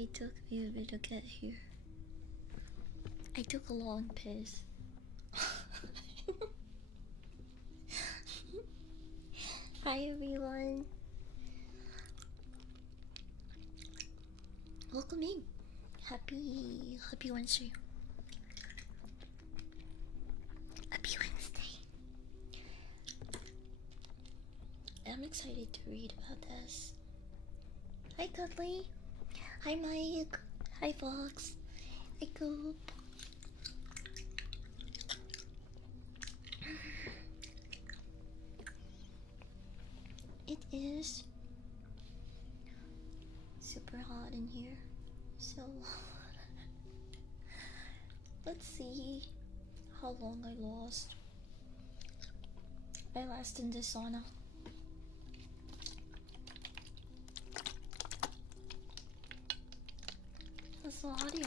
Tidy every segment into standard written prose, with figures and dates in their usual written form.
sorry it took me a bit to get here. I took a long piss. Hi everyone. Welcome in. Happy Wednesday. Happy Wednesday. I'm excited to read about this. Hi Cuddly. Hi Mike. Hi Fox. Hi Coop. It is super hot in here, so let's see how long I lost. I last in the sauna. What's the audio?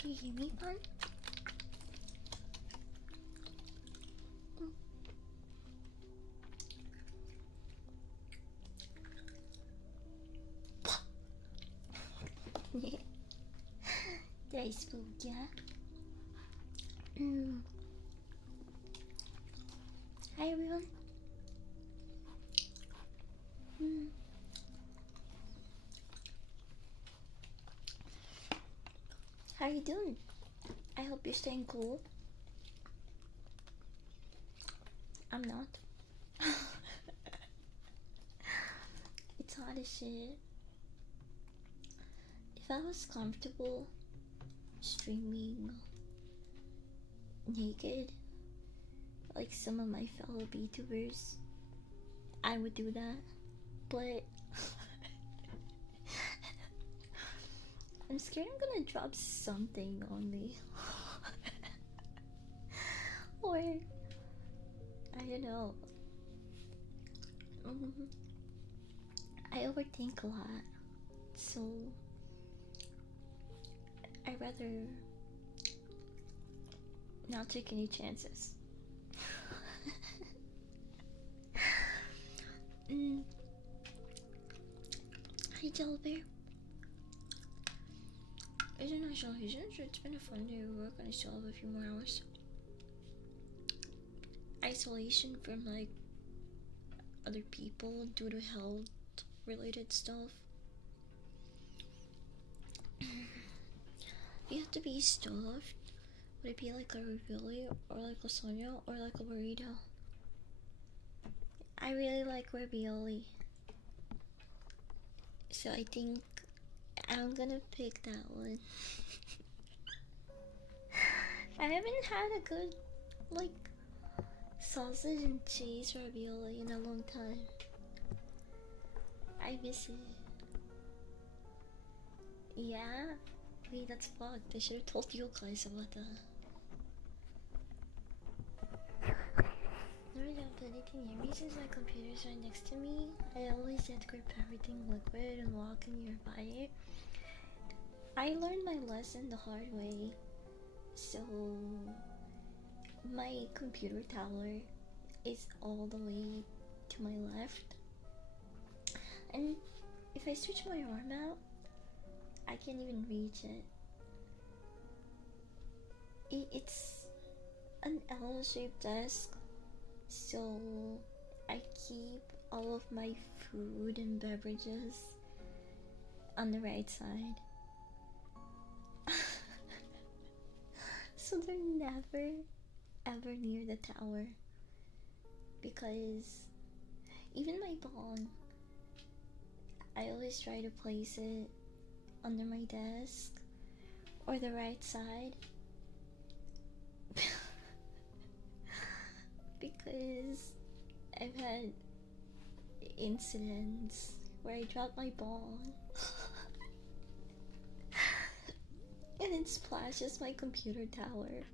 Do you hear me fine? Did I spook ya? Hi everyone. How you doing? I hope you're staying cool. I'm not. It's hot as shit. If I was comfortable streaming naked like some of my fellow VTubers, I would do that, but I'm scared I'm gonna drop something on me. Or I don't know. I overthink a lot, so I'd rather not take any chances. Hi Jellybear. International Asians, it's been a fun day of work and I still have a few more hours. Isolation from like other people due to health related stuff. You have to be stuffed. Would it be like a ravioli or like lasagna or like a burrito? I really like ravioli, so I think I'm gonna pick that one. I haven't had a good like sausage and cheese ravioli in a long time. I miss it. Yeah? Wait, that's fucked. I should have told you guys about that. Never dropped anything near me since my computer's right next to me. I always had to grip everything liquid and walk nearby it. I learned my lesson the hard way. So my computer tower is all the way to my left, and if I stretch my arm out, I can't even reach it. It's an L-shaped desk, so I keep all of my food and beverages on the right side. So they're never ever near the tower, because even my bong, I always try to place it under my desk or the right side. Because I've had incidents where I dropped my ball and it splashes my computer tower.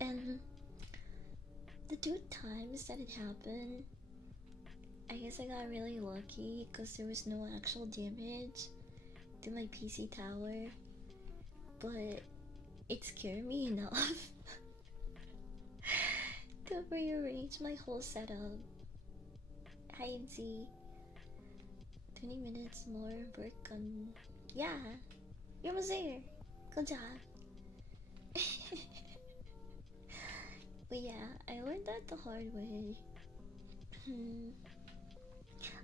And the 2 times that it happened, I guess I got really lucky because there was no actual damage to my PC tower, but it scared me enough to rearrange my whole setup. Hi, MC. To 20 minutes more work on. Yeah, you're almost there. Good job. But yeah, I learned that the hard way.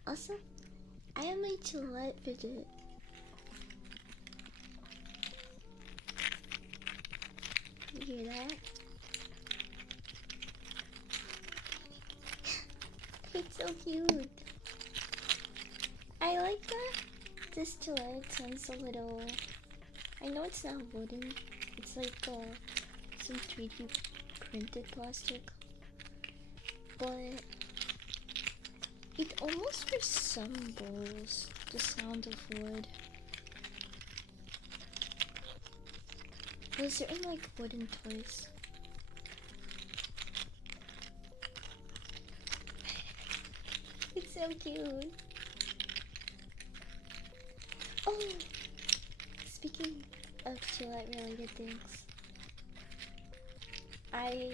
Also, I am a Gillette fidget. You hear that? It's so cute. I like that this Gillette sounds a little. I know it's not wooden. It's like some 3D printed plastic, but it almost resembles the sound of wood. Was there like wooden toys? It's so cute. Oh, speaking of Gillette related things, I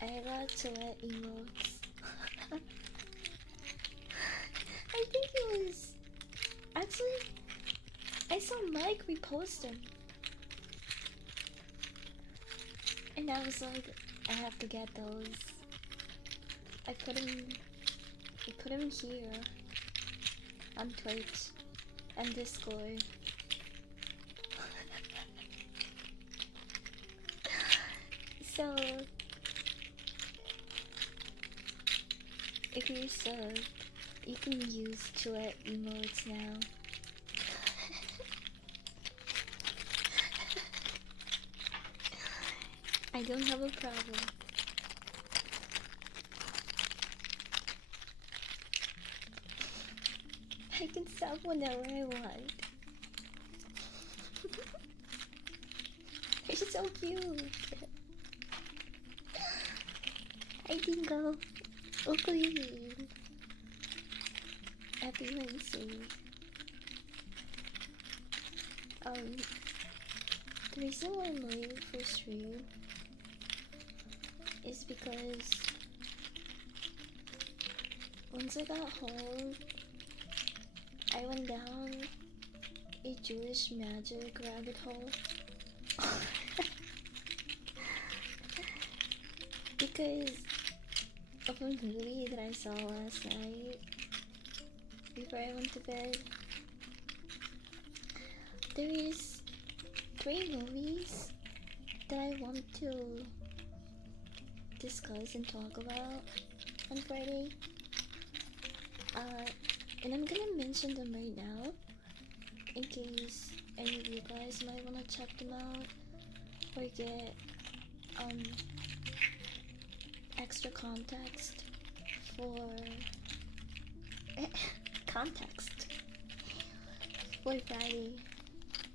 got Gillette emotes. I think it was actually I saw Mike repost them, and I was like, I have to get those. I put him here on Twitch and Discord. So if you're subbed, you can use Gillette emotes now. I don't have a problem. I can stop whenever I want. They're so cute. Hi Dingo. Okay. Happy Wednesday. The reason why I'm late for stream is because once I got home, I went down a Jewish magic rabbit hole. Because of a movie that I saw last night before I went to bed. There is 3 movies that I want to discuss and talk about on Friday. And I'm gonna mention them right now in case any of you guys might wanna check them out or get extra context for Friday,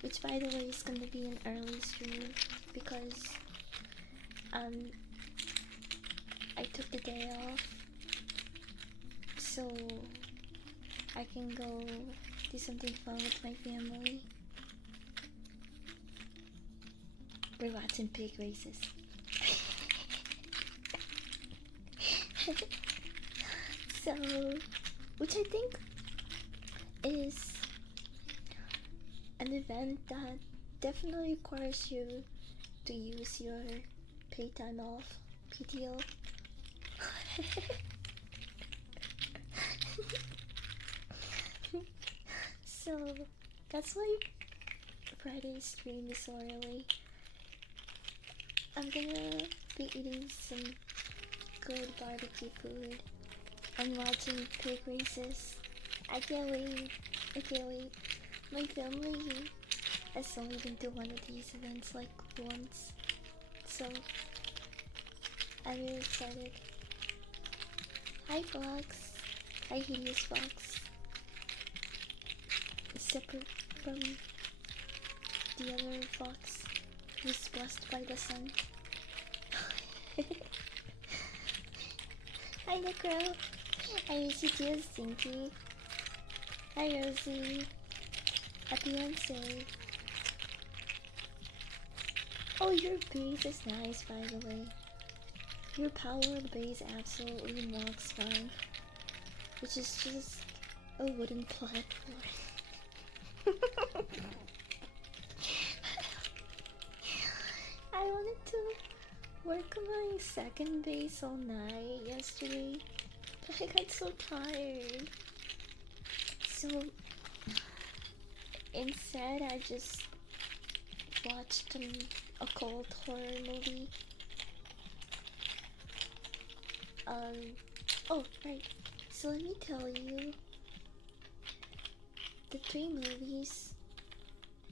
which by the way is gonna be an early stream because I took the day off so I can go do something fun with my family. We're watching pig races. So, which I think is an event that definitely requires you to use your pay time off, PTO. So that's why Friday's stream is so early. I'm gonna be eating some good barbecue food and watching pig races. I can't wait. My family has only been to one of these events like once, so I'm really excited. Hi Fox. Hi Hideous Fox. Separate from the other fox who's blessed by the sun. Hi Necro. I miss you too, Stinky. Hi Rosie. Happy Wednesday. Oh, your base is nice, by the way. Your powered base absolutely walks fine, which is just a wooden platform. I wanted to work on my second base all night yesterday, but I got so tired. So instead, I just watched a cold horror movie. Oh, right. So let me tell you the 3 movies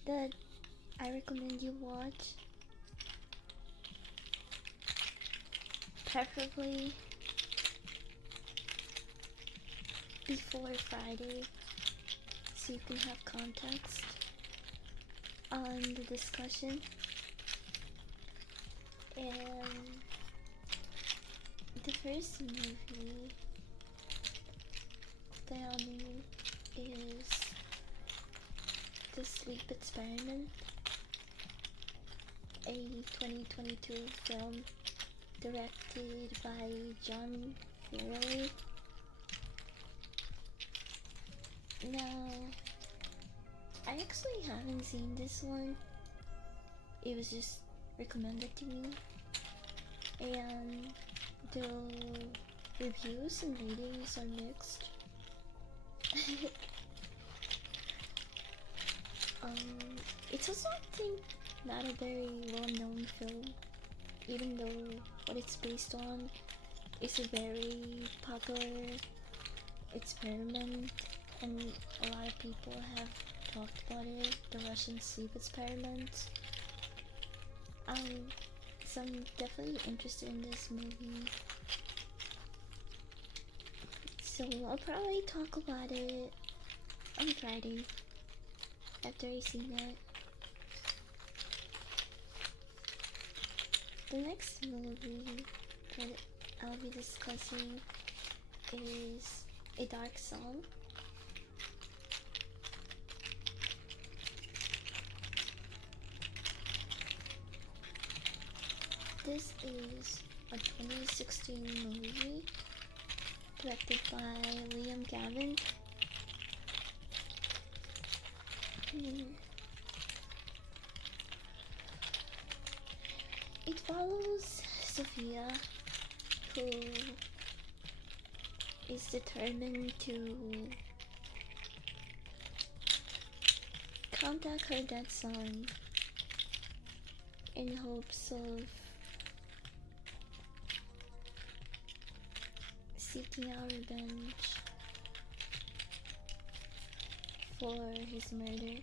that I recommend you watch. Preferably before Friday, so you can have context on the discussion. And the first movie that I'll name is The Sleep Experiment, a 2022 film directed by John Farrelly. Now, I actually haven't seen this one. It was just recommended to me, and the reviews and ratings are mixed. It's also, I think, not a very well-known film, even though what it's based on is a very popular experiment, and a lot of people have talked about it, the Russian sleep experiment. So I'm definitely interested in this movie. So I'll probably talk about it on Friday after I've seen it. The next movie that I'll be discussing is A Dark Song. This is a 2016 movie directed by Liam Gavin. It follows Sophia, who is determined to contact her dead son in hopes of seeking out revenge for his murder.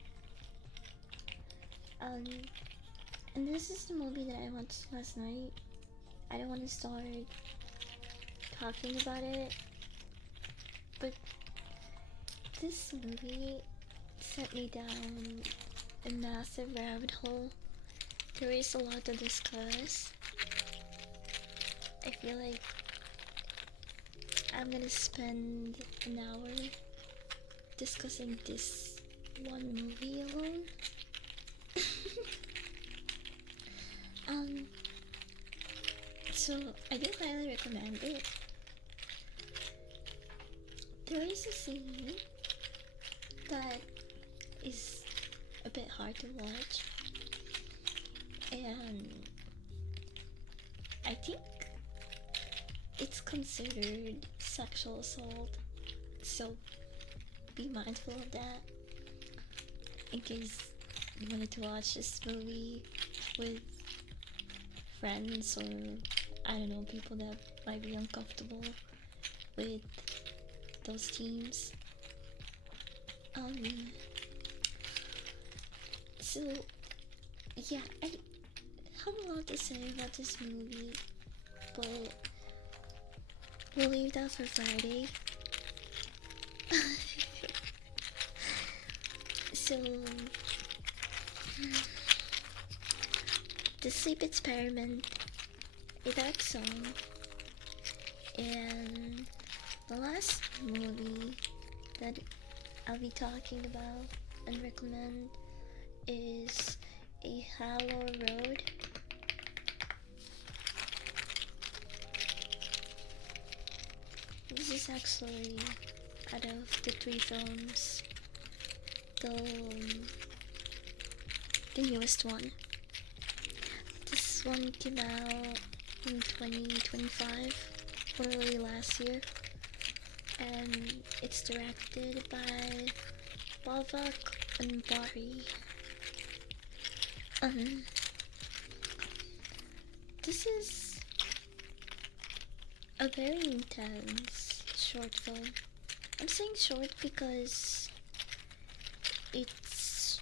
And this is the movie that I watched last night. I don't want to start talking about it, but this movie sent me down a massive rabbit hole. There is a lot to discuss. I feel like I'm gonna spend an hour discussing this one movie alone. So I do highly recommend it. There is a scene that is a bit hard to watch, and I think it's considered sexual assault, so be mindful of that in case you wanted to watch this movie with friends, or I don't know, people that might be uncomfortable with those themes. So yeah, I have a lot to say about this movie, but we'll leave that for Friday. So The Sleep Experiment, A Dark Song, and the last movie that I'll be talking about and recommend is A Hallow Road. This is actually out of the 3 films. The newest one. This one came out in 2025, literally last year, and it's directed by Bavak and Bari. This is a very intense short film. I'm saying short because it's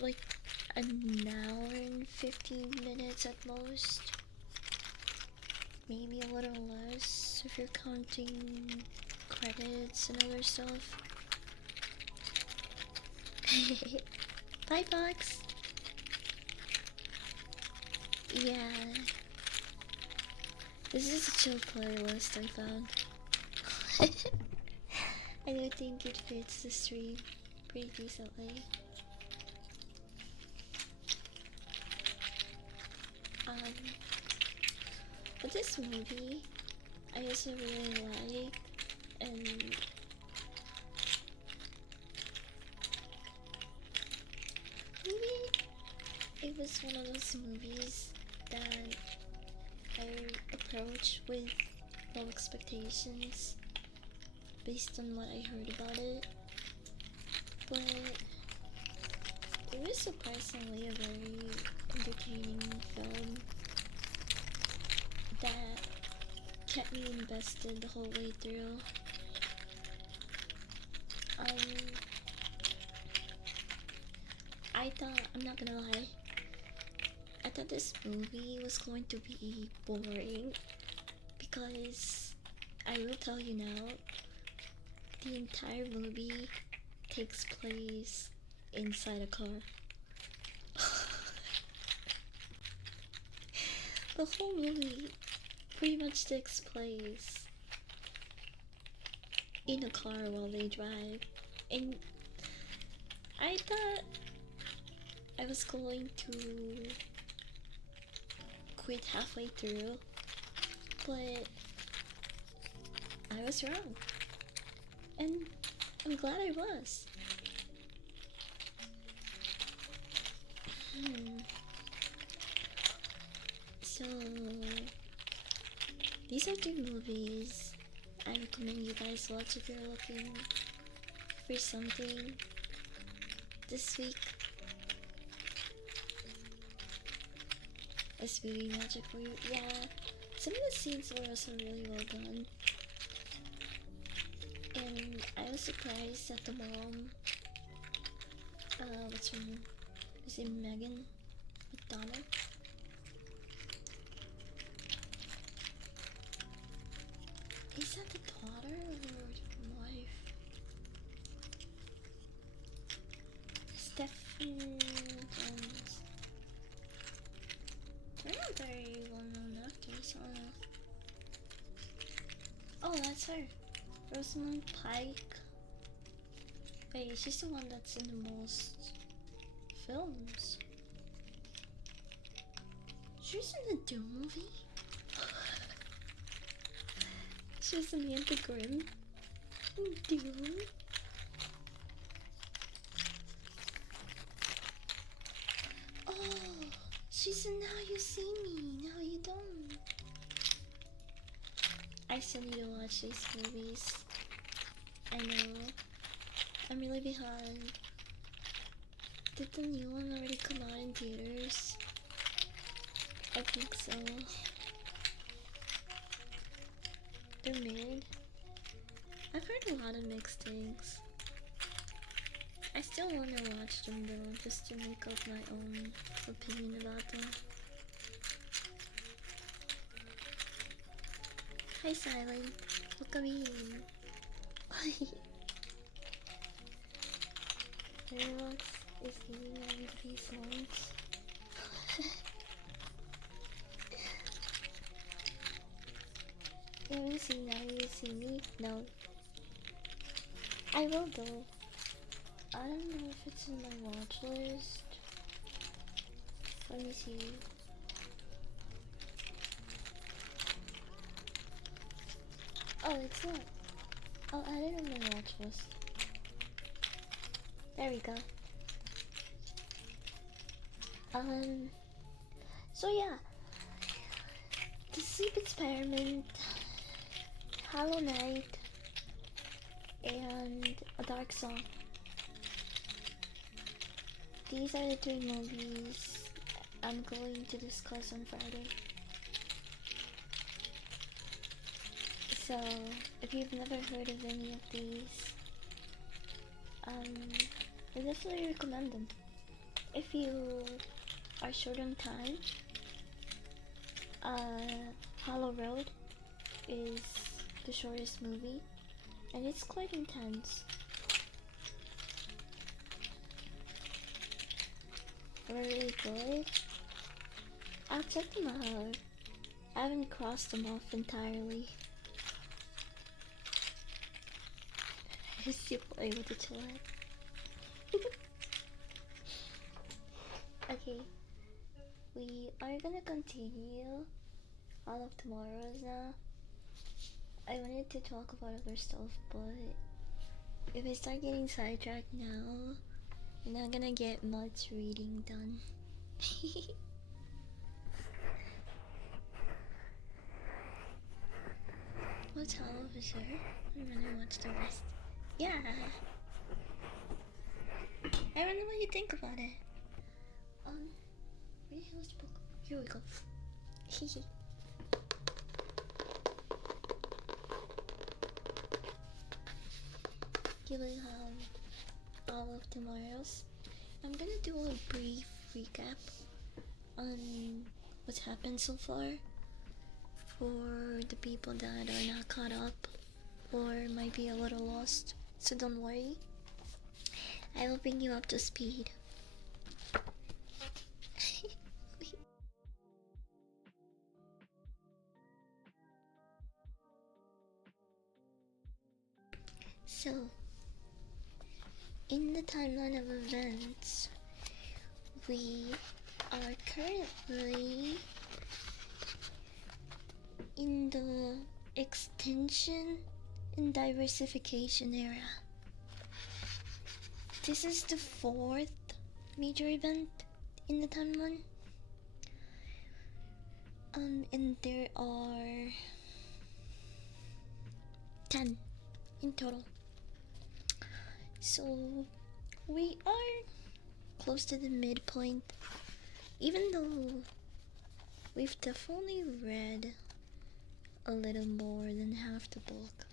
like an hour and 15 minutes at most. Maybe a little less if you're counting credits and other stuff. Bye, Fox! Yeah. This is a chill playlist I found. I do think it fits the stream pretty decently. But this movie, I also really like, and maybe it was one of those movies that I approach with low expectations based on what I heard about it, but it was surprisingly a very entertaining film that kept me invested the whole way through. I thought, I'm not gonna lie, I thought this movie was going to be boring because I will tell you now, the entire movie takes place inside a car. The whole movie pretty much takes place in a car while they drive, and I thought I was going to quit halfway through, but I was wrong, and I'm glad I was. So, these are 2 movies I recommend you guys watch if you're looking for something this week. It's really magic for you. Yeah, some of the scenes were also really well done. And I was surprised that the mom, what's her name? Is it Megan McDonald? Is that the daughter or the wife? Stephen Jones. They're not very well-known actors, Oh, that's her. Rosamund Pike. Wait, she's the one that's in the most films. She's in the Doom movie? She's Samantha Grimm in Doom? Oh, she's in Now You See Me, Now You Don't. I still need to watch these movies. I know. I'm really behind. Did the new one already come out in theaters? I think so. They're mid. I've heard a lot of mixed things. I still want to watch them though, just to make up my own opinion about them. Hi Silent, look at me. Airbox is giving me 3 songs. Have you seen Now You See Me? No. I will though. I don't know if it's in my watch list. Let me see. Oh, it's not. I'll add it on my watch list. There we go. So yeah, The Sleep Experiment, Hollow Knight, and A Dark Song. These are the 3 movies I'm going to discuss on Friday. So, if you've never heard of any of these, I definitely recommend them. If you are short on time, Hollow Road is the shortest movie, and it's quite intense. Really good. I'll check them out. I haven't crossed them off entirely. Super able to chill out. Okay, we are gonna continue all of tomorrow's now. I wanted to talk about other stuff, but if I start getting sidetracked now, I'm not gonna get much reading done. What's Hollow Officer? I'm gonna watch the rest. Yeah! I don't know what you think about it. Where the hell is the book? Here we go. Hehe. Given all of tomorrow's, I'm gonna do a brief recap on what's happened so far for the people that are not caught up or might be a little lost. So don't worry, I will bring you up to speed. So, in the timeline of events, we are currently in the extinction and diversification era. This is the 4th major event in the timeline. And there are 10 in total. So we are close to the midpoint, even though we've definitely read a little more than half the book.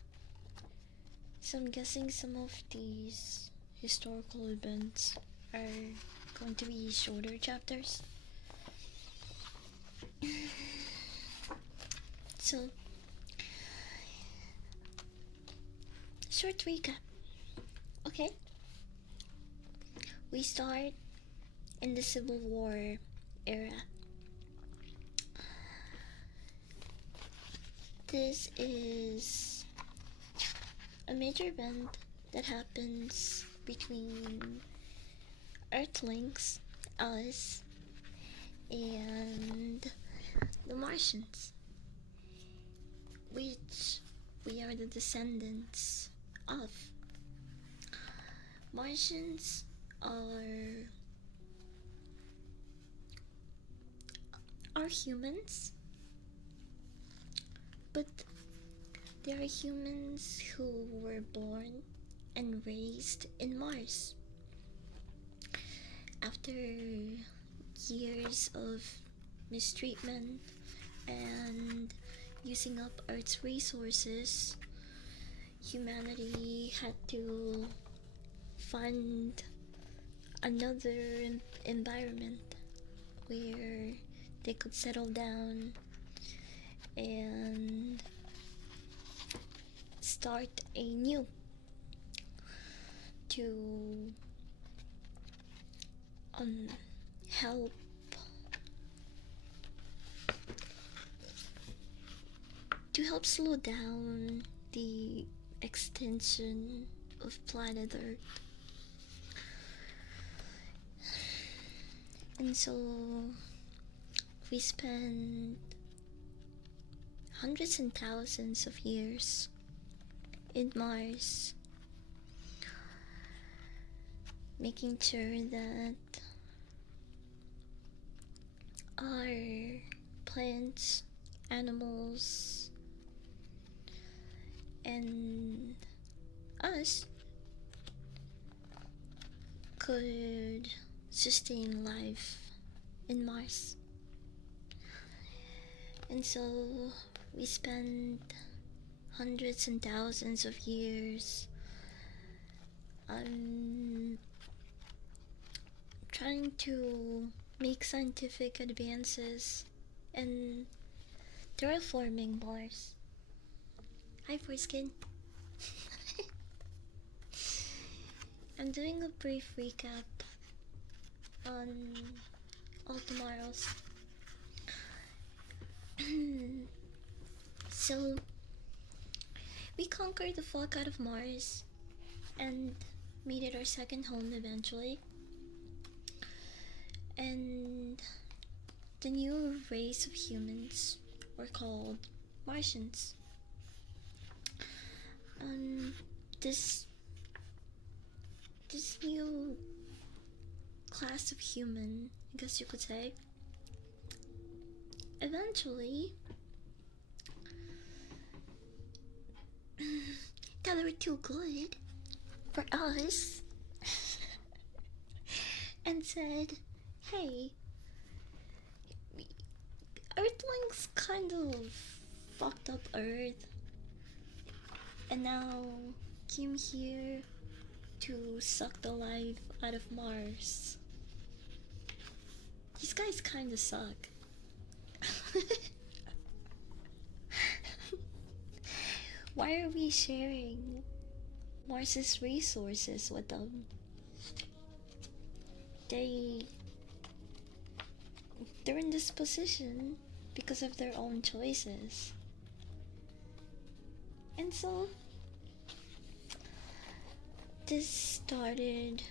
So I'm guessing some of these historical events are going to be shorter chapters. So, short recap. Okay, we start in the Civil War era. This is a major event that happens between Earthlings, us, and the Martians, which we are the descendants of. Martians are humans, but they are humans who were born and raised in Mars. After years of mistreatment and using up Earth's resources, humanity had to find another environment where they could settle down and start anew to help slow down the extinction of planet Earth. And so we spent hundreds and thousands of years in Mars making sure that our plants, animals, and us could sustain life in Mars. And so we spend hundreds and thousands of years trying to make scientific advances and terraforming Mars. Hi, Foreskin. I'm doing a brief recap on all tomorrows. So, we conquered the fuck out of Mars and made it our second home eventually. And the new race of humans were called Martians. This new class of human, I guess you could say, eventually that they were too good for us and said, hey, Earthlings kind of fucked up Earth and now came here to suck the life out of Mars. These guys kinda suck. Why are we sharing Mars's resources with them? They're in this position because of their own choices. And so this started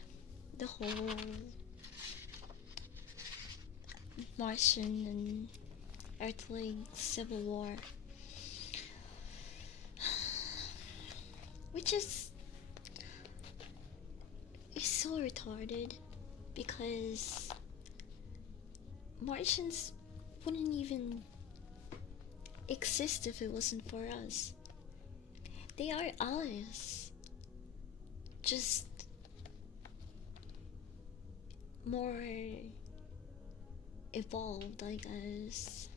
the whole Martian and Earthling civil war, which is so retarded because Martians wouldn't even exist if it wasn't for us. They are allies, just more evolved, I guess.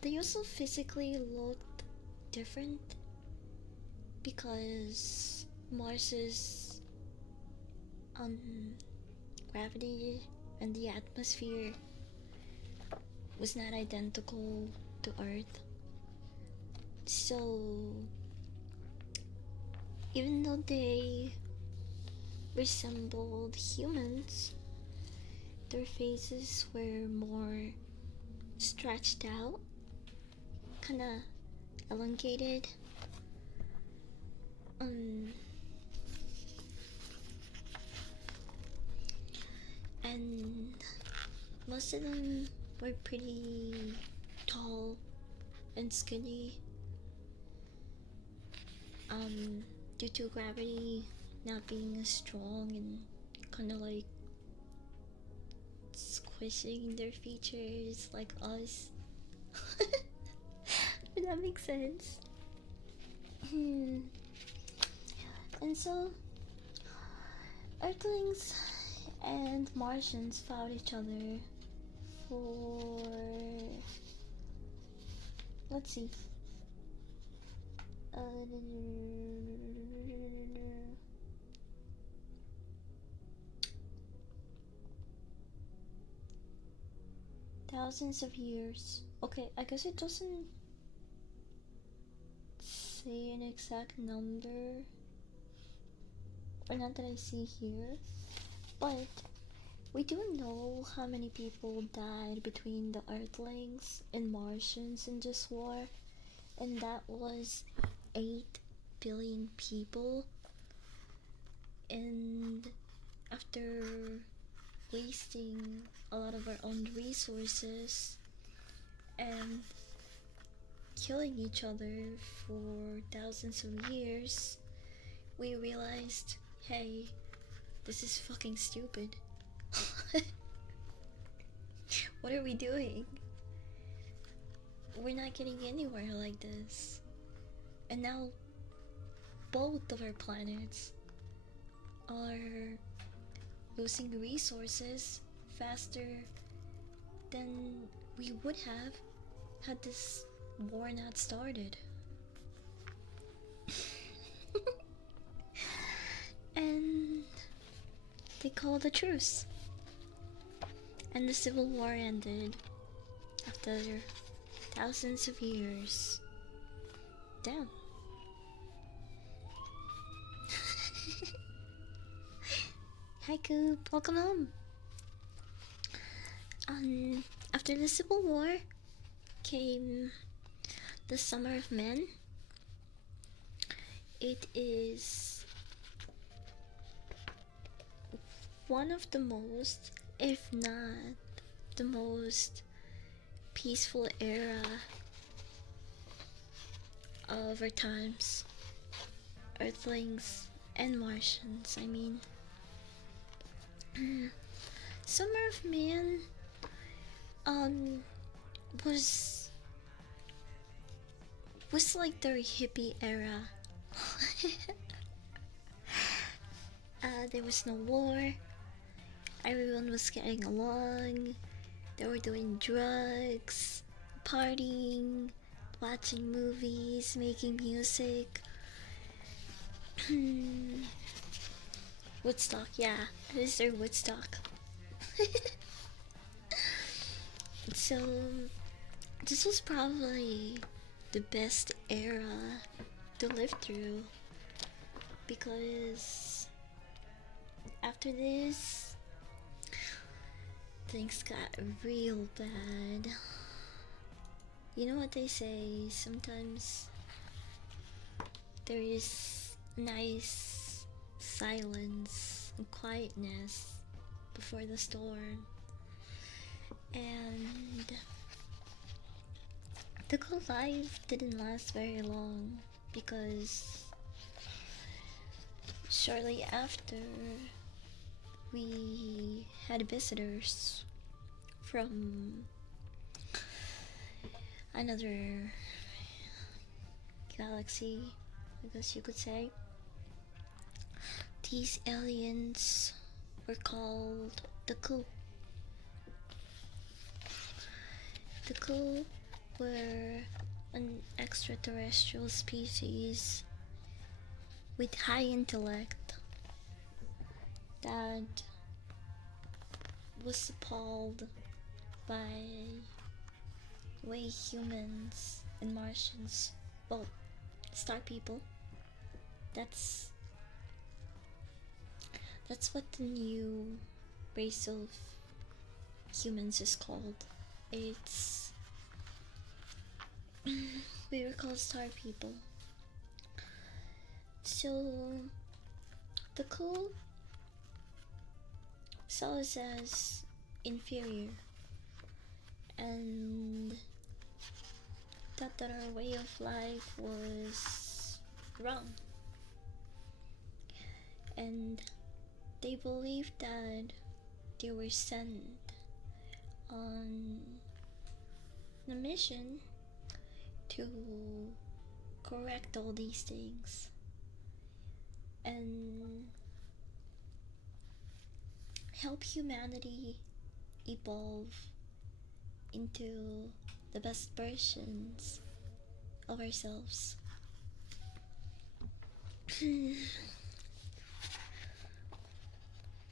They also physically looked different because Mars's gravity and the atmosphere was not identical to Earth. So even though they resembled humans, their faces were more stretched out, kinda elongated. And most of them were pretty tall and skinny, due to gravity not being as strong and kind of like squishing their features like us. If that makes sense. And so Earthlings and Martians fought each other for, let's see, thousands of years. Okay, I guess it doesn't say an exact number, or not that I see here, but we do know how many people died between the Earthlings and Martians in this war, and that was 8 billion people. And after wasting a lot of our own resources and killing each other for thousands of years, we realized, hey, this is fucking stupid. What are we doing? We're not getting anywhere like this. And now both of our planets are losing resources faster than we would have had this war not started. And they called a truce. And the Civil War ended after thousands of years. Damn. Hi Coop, welcome home. After the Civil War came the Summer of Men. It is one of the most, if not the most peaceful era of our times. Earthlings and Martians, I mean. Summer of Man was like the hippie era. There was no war. Everyone was getting along. They were doing drugs, partying, watching movies, making music. Woodstock, yeah, it is their Woodstock. So, this was probably the best era to live through, because after this, things got real bad. You know what they say, sometimes there is nice silence and quietness before the storm. And the good life didn't last very long, because shortly after we had visitors from another galaxy, I guess you could say. These aliens were called the Ku. The Ku were an extraterrestrial species with high intellect that was appalled by the way humans and Martians, well, star people, that's what the new race of humans is called. It's we were called star people. So the Ku saw us as inferior and thought that our way of life was wrong, and they believed that they were sent on a mission to correct all these things and help humanity evolve into the best versions of ourselves.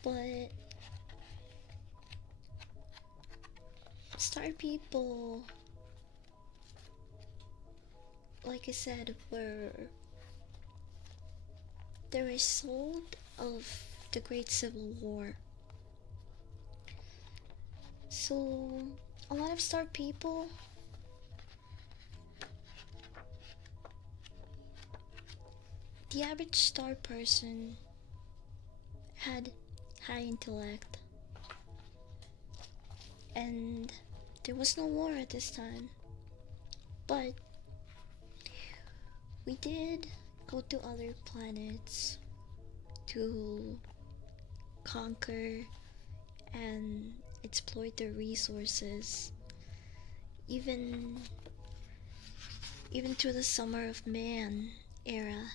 But star people, like I said, were the result of the Great Civil War. So a lot of star people the average star person had high intellect, and there was no war at this time, but we did go to other planets to conquer and exploit their resources. Even through the summer of man era,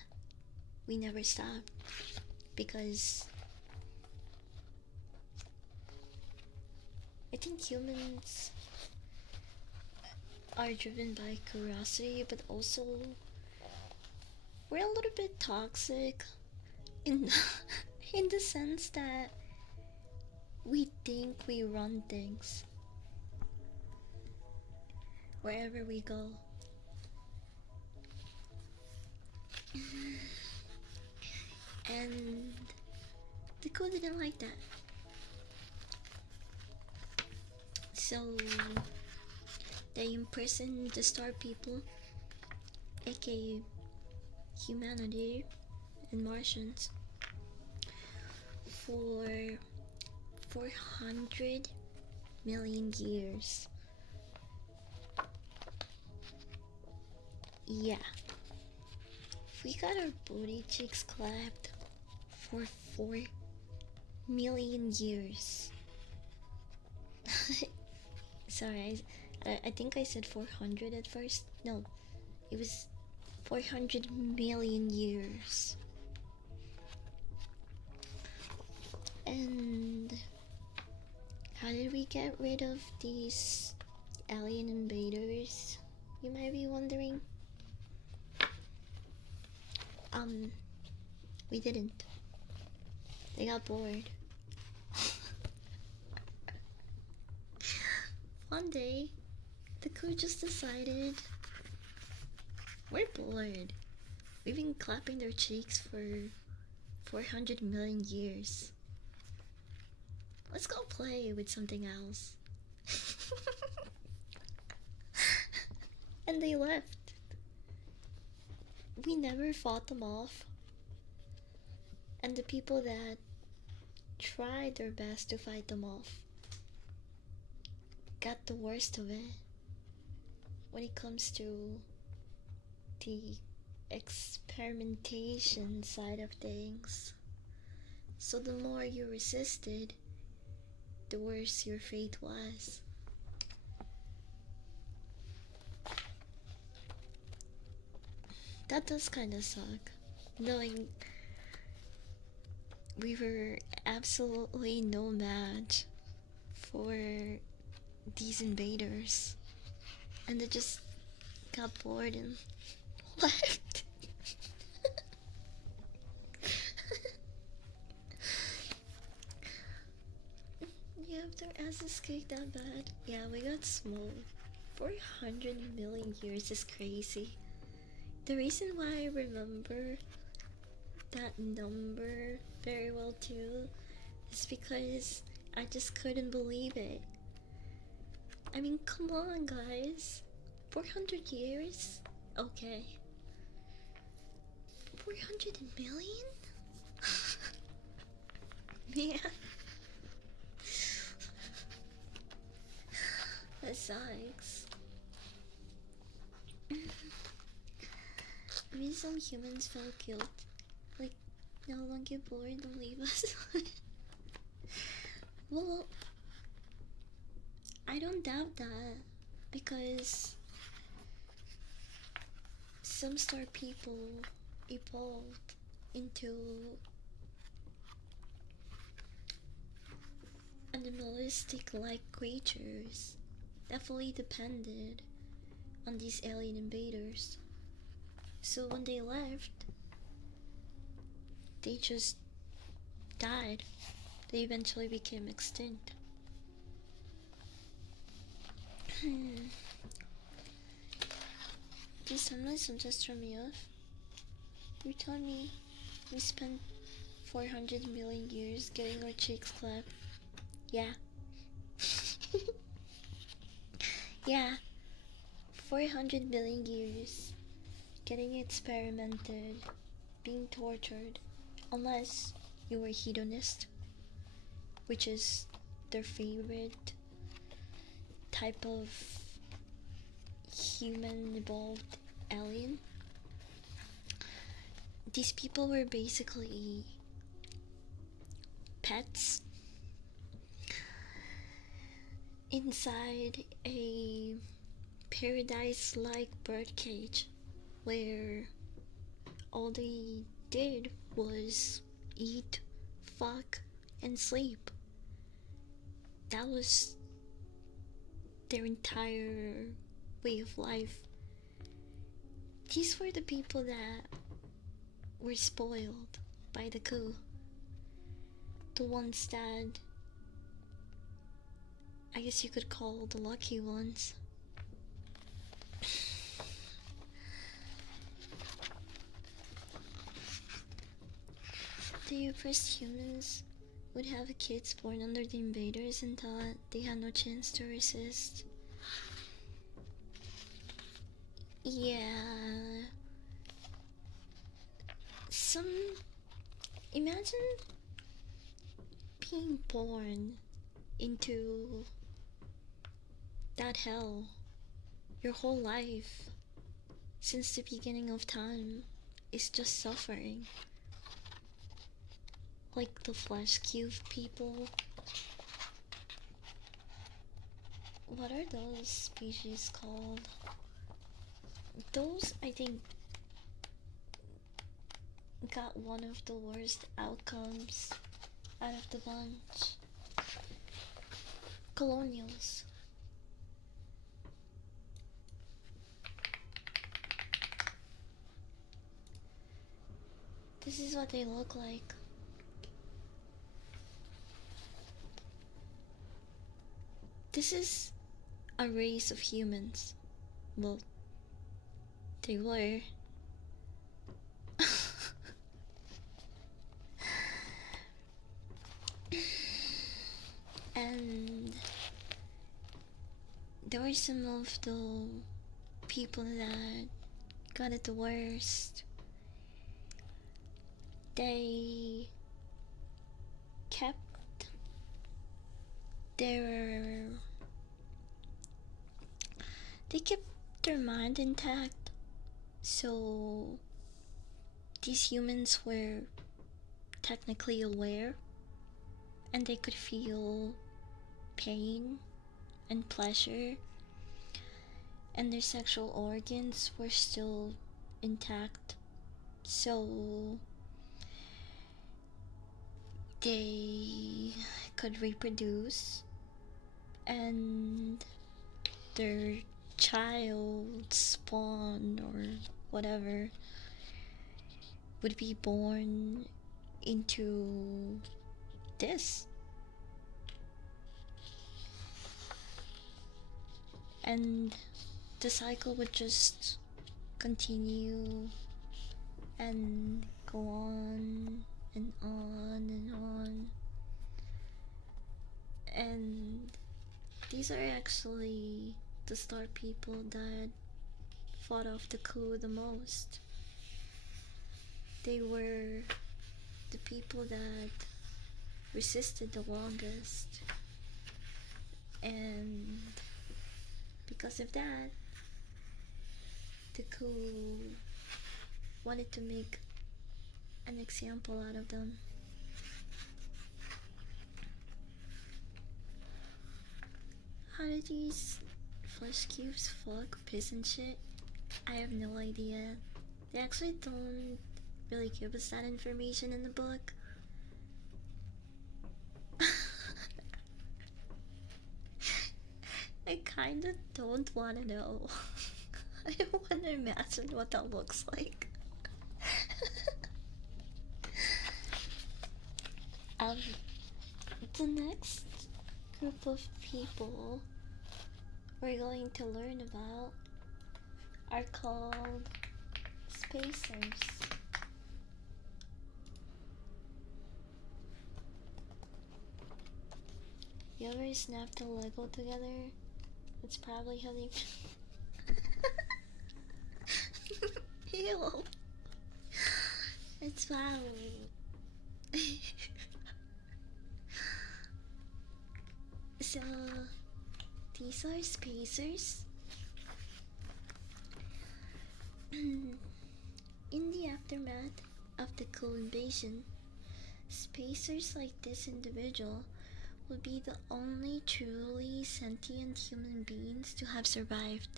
we never stopped because I think humans are driven by curiosity, but also we're a little bit toxic in in the sense that we think we run things wherever we go. And the crew didn't like that. So they imprisoned the star people, aka humanity and Martians, for 400 million years. Yeah. We got our booty cheeks clapped for 4 million years. Sorry, I think I said 400 at first. No, it was 400 million years. And how did we get rid of these alien invaders? You might be wondering. We didn't. They got bored. One day, the crew just decided, we're bored. We've been clapping their cheeks for 400 million years. Let's go play with something else. And they left. We never fought them off. And the people that tried their best to fight them off got the worst of it when it comes to the experimentation side of things. So the more you resisted, the worse your fate was. That does kinda suck, knowing we were absolutely no match for these invaders, and they just got bored and left. Yeah, if their asses kicked that bad, yeah, we got smoked. 400 million years is crazy. The reason why I remember that number very well too is because I just couldn't believe it. I mean, come on, guys. 400 years? Okay. 400 million? Man. That sucks. I mean, some humans felt guilt. Like, no, don't get bored, don't leave us. Well, I don't doubt that, because some star people evolved into animalistic like creatures that fully depended on these alien invaders. So when they left, they just died. They eventually became extinct. This timeline don't just throw me off. You're telling me we spent 400 million years getting our cheeks clapped? Yeah. Yeah. 400 million years getting experimented, being tortured, unless you were a hedonist, which is their favorite type of human evolved alien. these people were basically pets inside a paradise like birdcage where all they did was eat, fuck, and sleep. That was their entire way of life. These were the people that were spoiled by the coup. The ones that I guess you could call the lucky ones. The oppressed humans would have kids born under the invaders and thought they had no chance to resist. Yeah. Imagine being born into that hell your whole life since the beginning of time is just suffering. Like the flesh cube people. What are those species called? Those, I think, got one of the worst outcomes out of the bunch. Colonials. This is what they look like. This is a race of humans. Well, they were. And there were some of the people that got it the worst. They kept their mind intact, so these humans were technically aware and they could feel pain and pleasure, and their sexual organs were still intact, so they could reproduce, and their child spawn or whatever would be born into this. And the cycle would just continue and go on and on and on. And these are actually the star people that fought off the coup the most. They were the people that resisted the longest. And because of that, the coup wanted to make an example out of them. How do these flesh cubes fuck, piss and shit? I have no idea. They actually don't really give us that information in the book. I kinda don't wanna know. I don't wanna imagine what that looks like. The next group of people we're going to learn about are called spacers. You ever snap the Lego together? That's probably how they. Ew. It's foul. So, these are spacers. In the aftermath, of the cool invasion, spacers like this individual would be the only truly sentient human beings to have survived.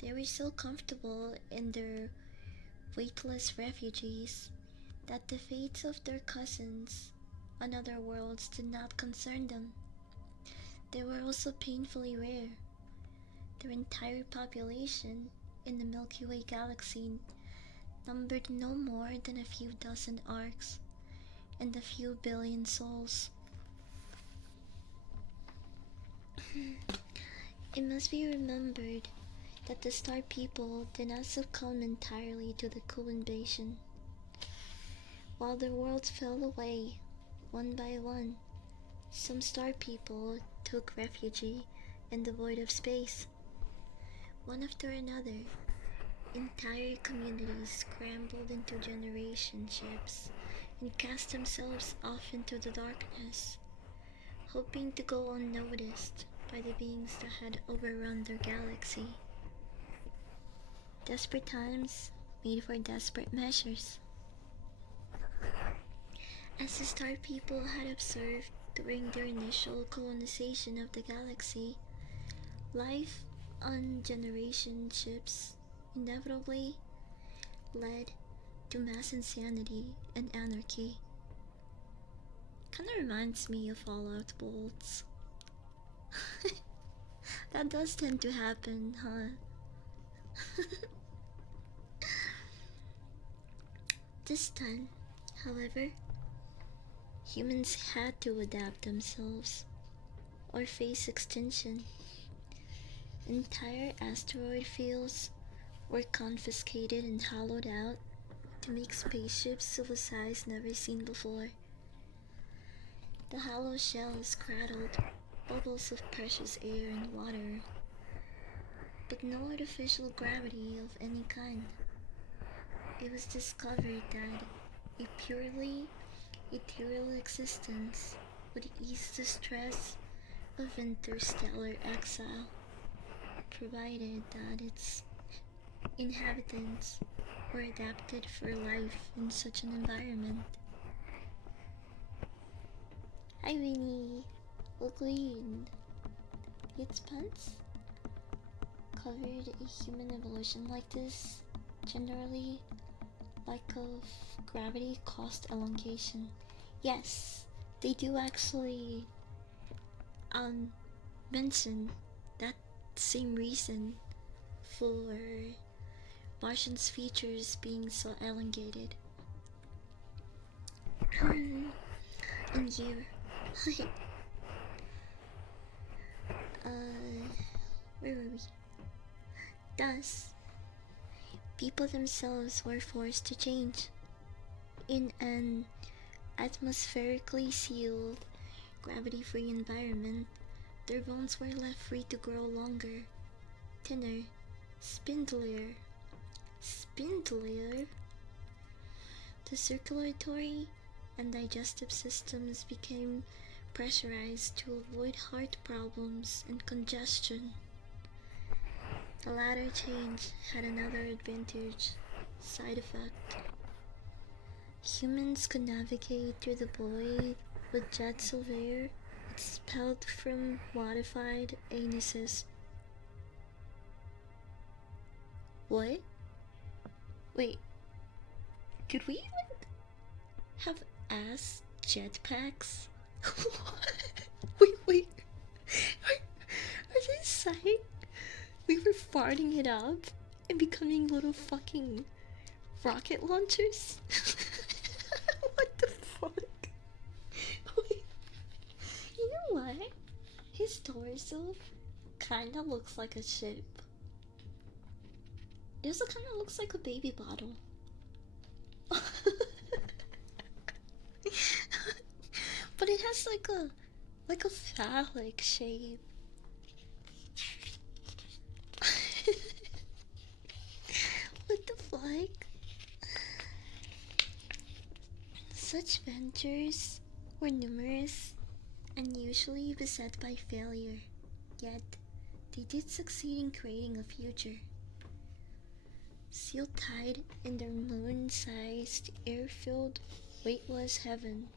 They were so comfortable in their weightless refugees that the fates of their cousins on other worlds did not concern them. They were also painfully rare. Their entire population in the Milky Way galaxy numbered no more than a few dozen arcs and a few billion souls. It must be remembered that the Star People did not succumb entirely to the cool invasion. While their worlds fell away, one by one, some Star People took refuge in the void of space. One after another, entire communities scrambled into generation ships and cast themselves off into the darkness, hoping to go unnoticed by the beings that had overrun their galaxy. Desperate times made for desperate measures. As the Star People had observed during their initial colonization of the galaxy, life on generation ships inevitably led to mass insanity and anarchy. Kinda reminds me of Fallout bolts. That does tend to happen, huh? This time, however, humans had to adapt themselves or face extinction. Entire asteroid fields were confiscated and hollowed out to make spaceships of a size never seen before. The hollow shells cradled bubbles of precious air and water, but no artificial gravity of any kind. It was discovered that a purely ethereal existence would ease the stress of interstellar exile, provided that its inhabitants were adapted for life in such an environment. Hi Winnie, look green. Its pants covered a human evolution like this, generally lack of gravity caused elongation. Yes, they do actually mention that same reason for Martian's features being so elongated. And here, where were we? Thus, people themselves were forced to change. In an atmospherically sealed, gravity-free environment, their bones were left free to grow longer, thinner, spindlier. The circulatory and digestive systems became pressurized to avoid heart problems and congestion. The latter change had another advantage side effect. Humans could navigate through the void with jets of air expelled from modified anuses. What? Wait, could we even have ass jetpacks? wait, are they saying we were farting it up and becoming little fucking rocket launchers? What the fuck? Wait, you know what? His torso kinda looks like a ship. It also kinda looks like a baby bottle. But it has like a phallic shape. What the fuck? Such ventures were numerous and usually beset by failure, yet they did succeed in creating a future. seal tied in their moon-sized, air-filled, weightless heaven,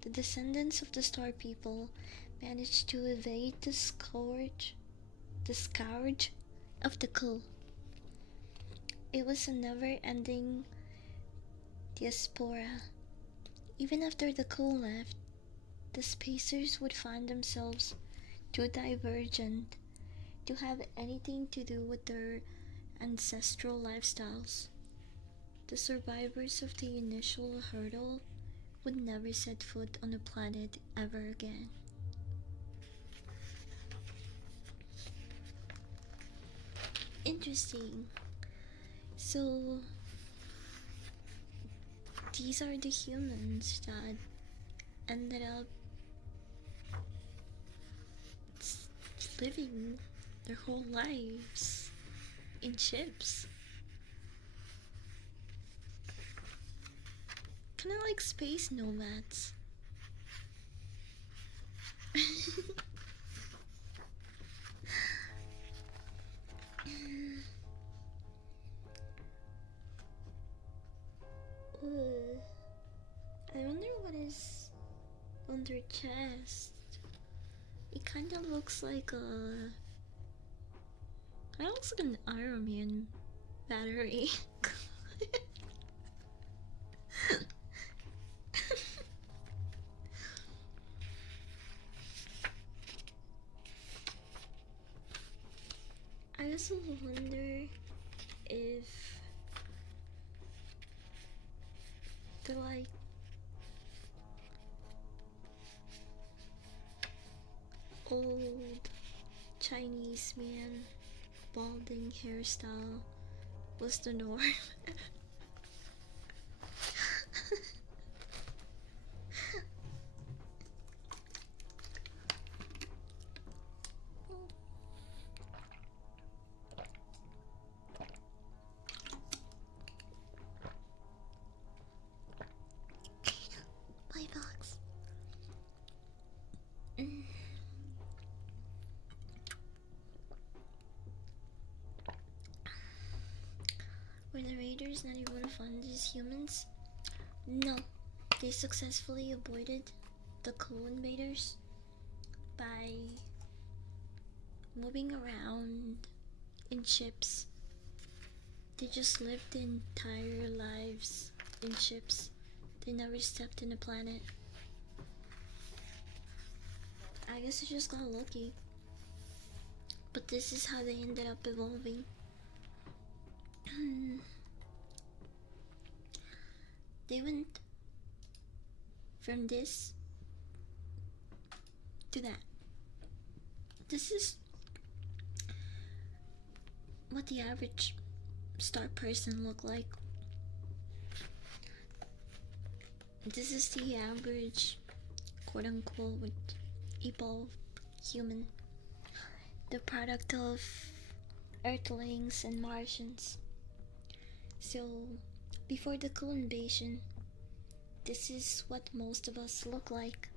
the descendants of the Star People managed to evade the scourge of the cool. It was a never-ending diaspora. Even after the cool left, the spacers would find themselves too divergent to have anything to do with their ancestral lifestyles. The survivors of the initial hurdle would never set foot on the planet ever again. Interesting. So, these are the humans that ended up living their whole lives in ships. Kinda like space nomads. Ooh. I wonder what is on their chest. It kinda looks like a... It looks like an Iron Man battery. I also wonder if the like old Chinese man balding hairstyle was the norm. My box. Were the raiders not able to find these humans? No, they successfully avoided the coal invaders by moving around in ships. They just lived their entire lives in ships. They never stepped in a planet. I guess they just got lucky. But this is how they ended up evolving. They went from this to that. This is what the average star person look like. This is the average quote unquote evolved human, the product of Earthlings and Martians. So, before the cool invasion, this is what most of us look like.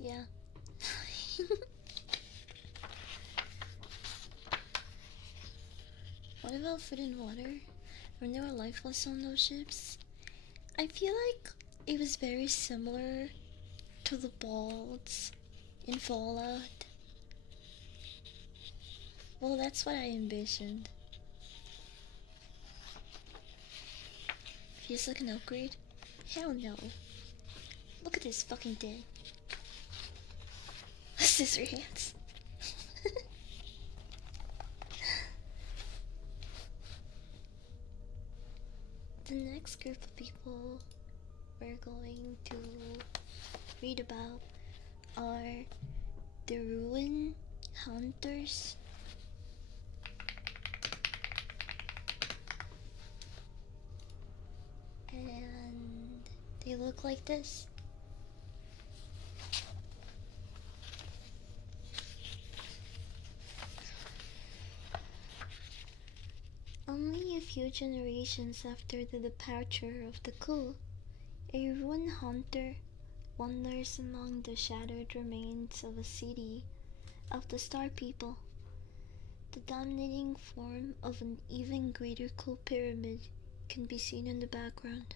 Yeah. What about food and water? When they were lifeless on those ships? I feel like it was very similar to the balds in Fallout. Well, that's what I envisioned. Feels like an upgrade? Hell no. Look at this fucking thing. Scissor hands. The next group of people we're going to read about are the ruin hunters. And they look like this. Only a few generations after the departure of the Ku, a ruin hunter wanders among the shattered remains of a city of the Star People. The dominating form of an even greater cool pyramid can be seen in the background.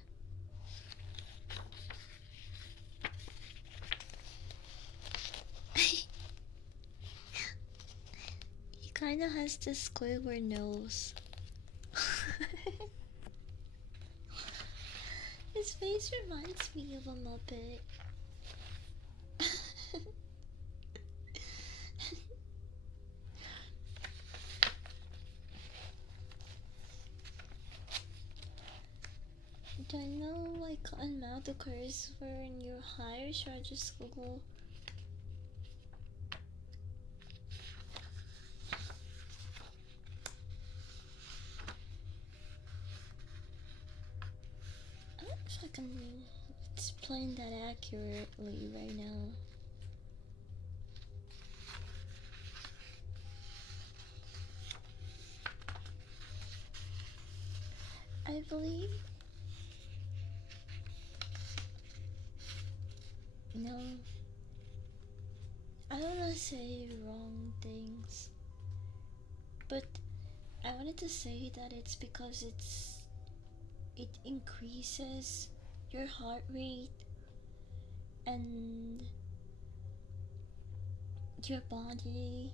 He kinda has this Squidward nose. His face reminds me of a Muppet. Do I know why cotton mouth occurs when you're high, or should I just Google? I don't know if I can explain that accurately right now. I believe. No. I don't want to say wrong things. But I wanted to say that it's because it increases your heart rate and your body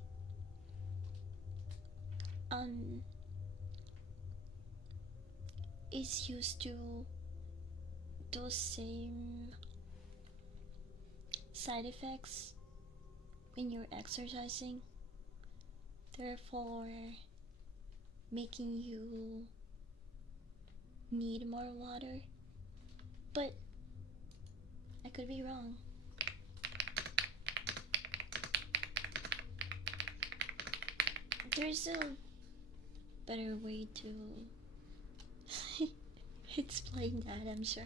is used to those same side effects when you're exercising, therefore making you need more water. But I could be wrong. There's a better way to explain that, I'm sure.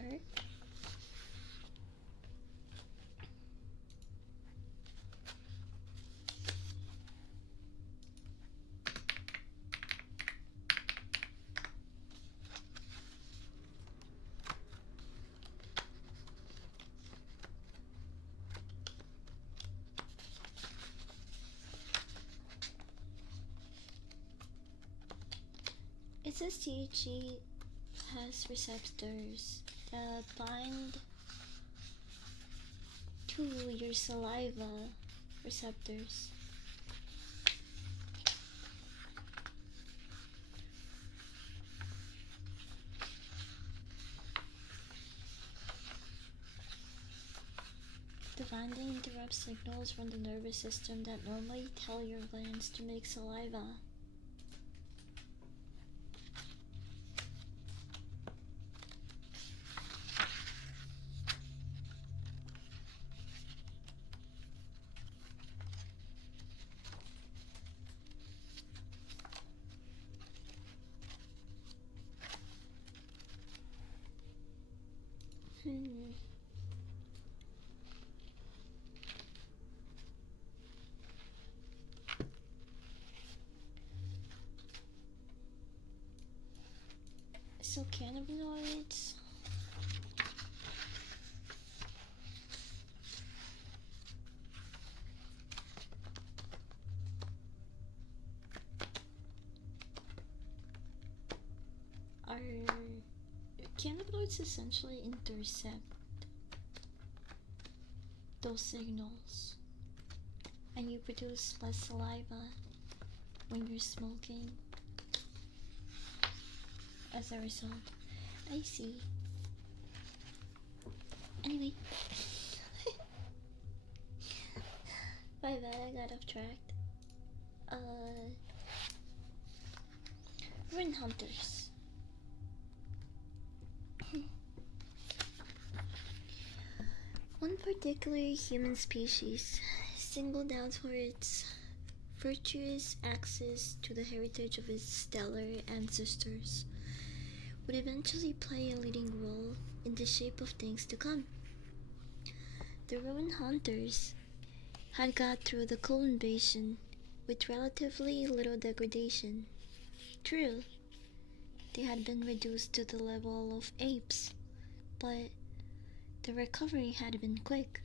It says THC has receptors that bind to your saliva receptors. The binding interrupts signals from the nervous system that normally tell your glands to make saliva. So cannabinoids are cannabinoids essentially intercept those signals, and you produce less saliva when you're smoking as a result. I see. Anyway. My bad, I got off track. Ruin hunters. One particular human species, singled out for its virtuous access to the heritage of its stellar ancestors, would eventually play a leading role in the shape of things to come. The ruin hunters had got through the coal invasion with relatively little degradation. True, they had been reduced to the level of apes, but the recovery had been quick.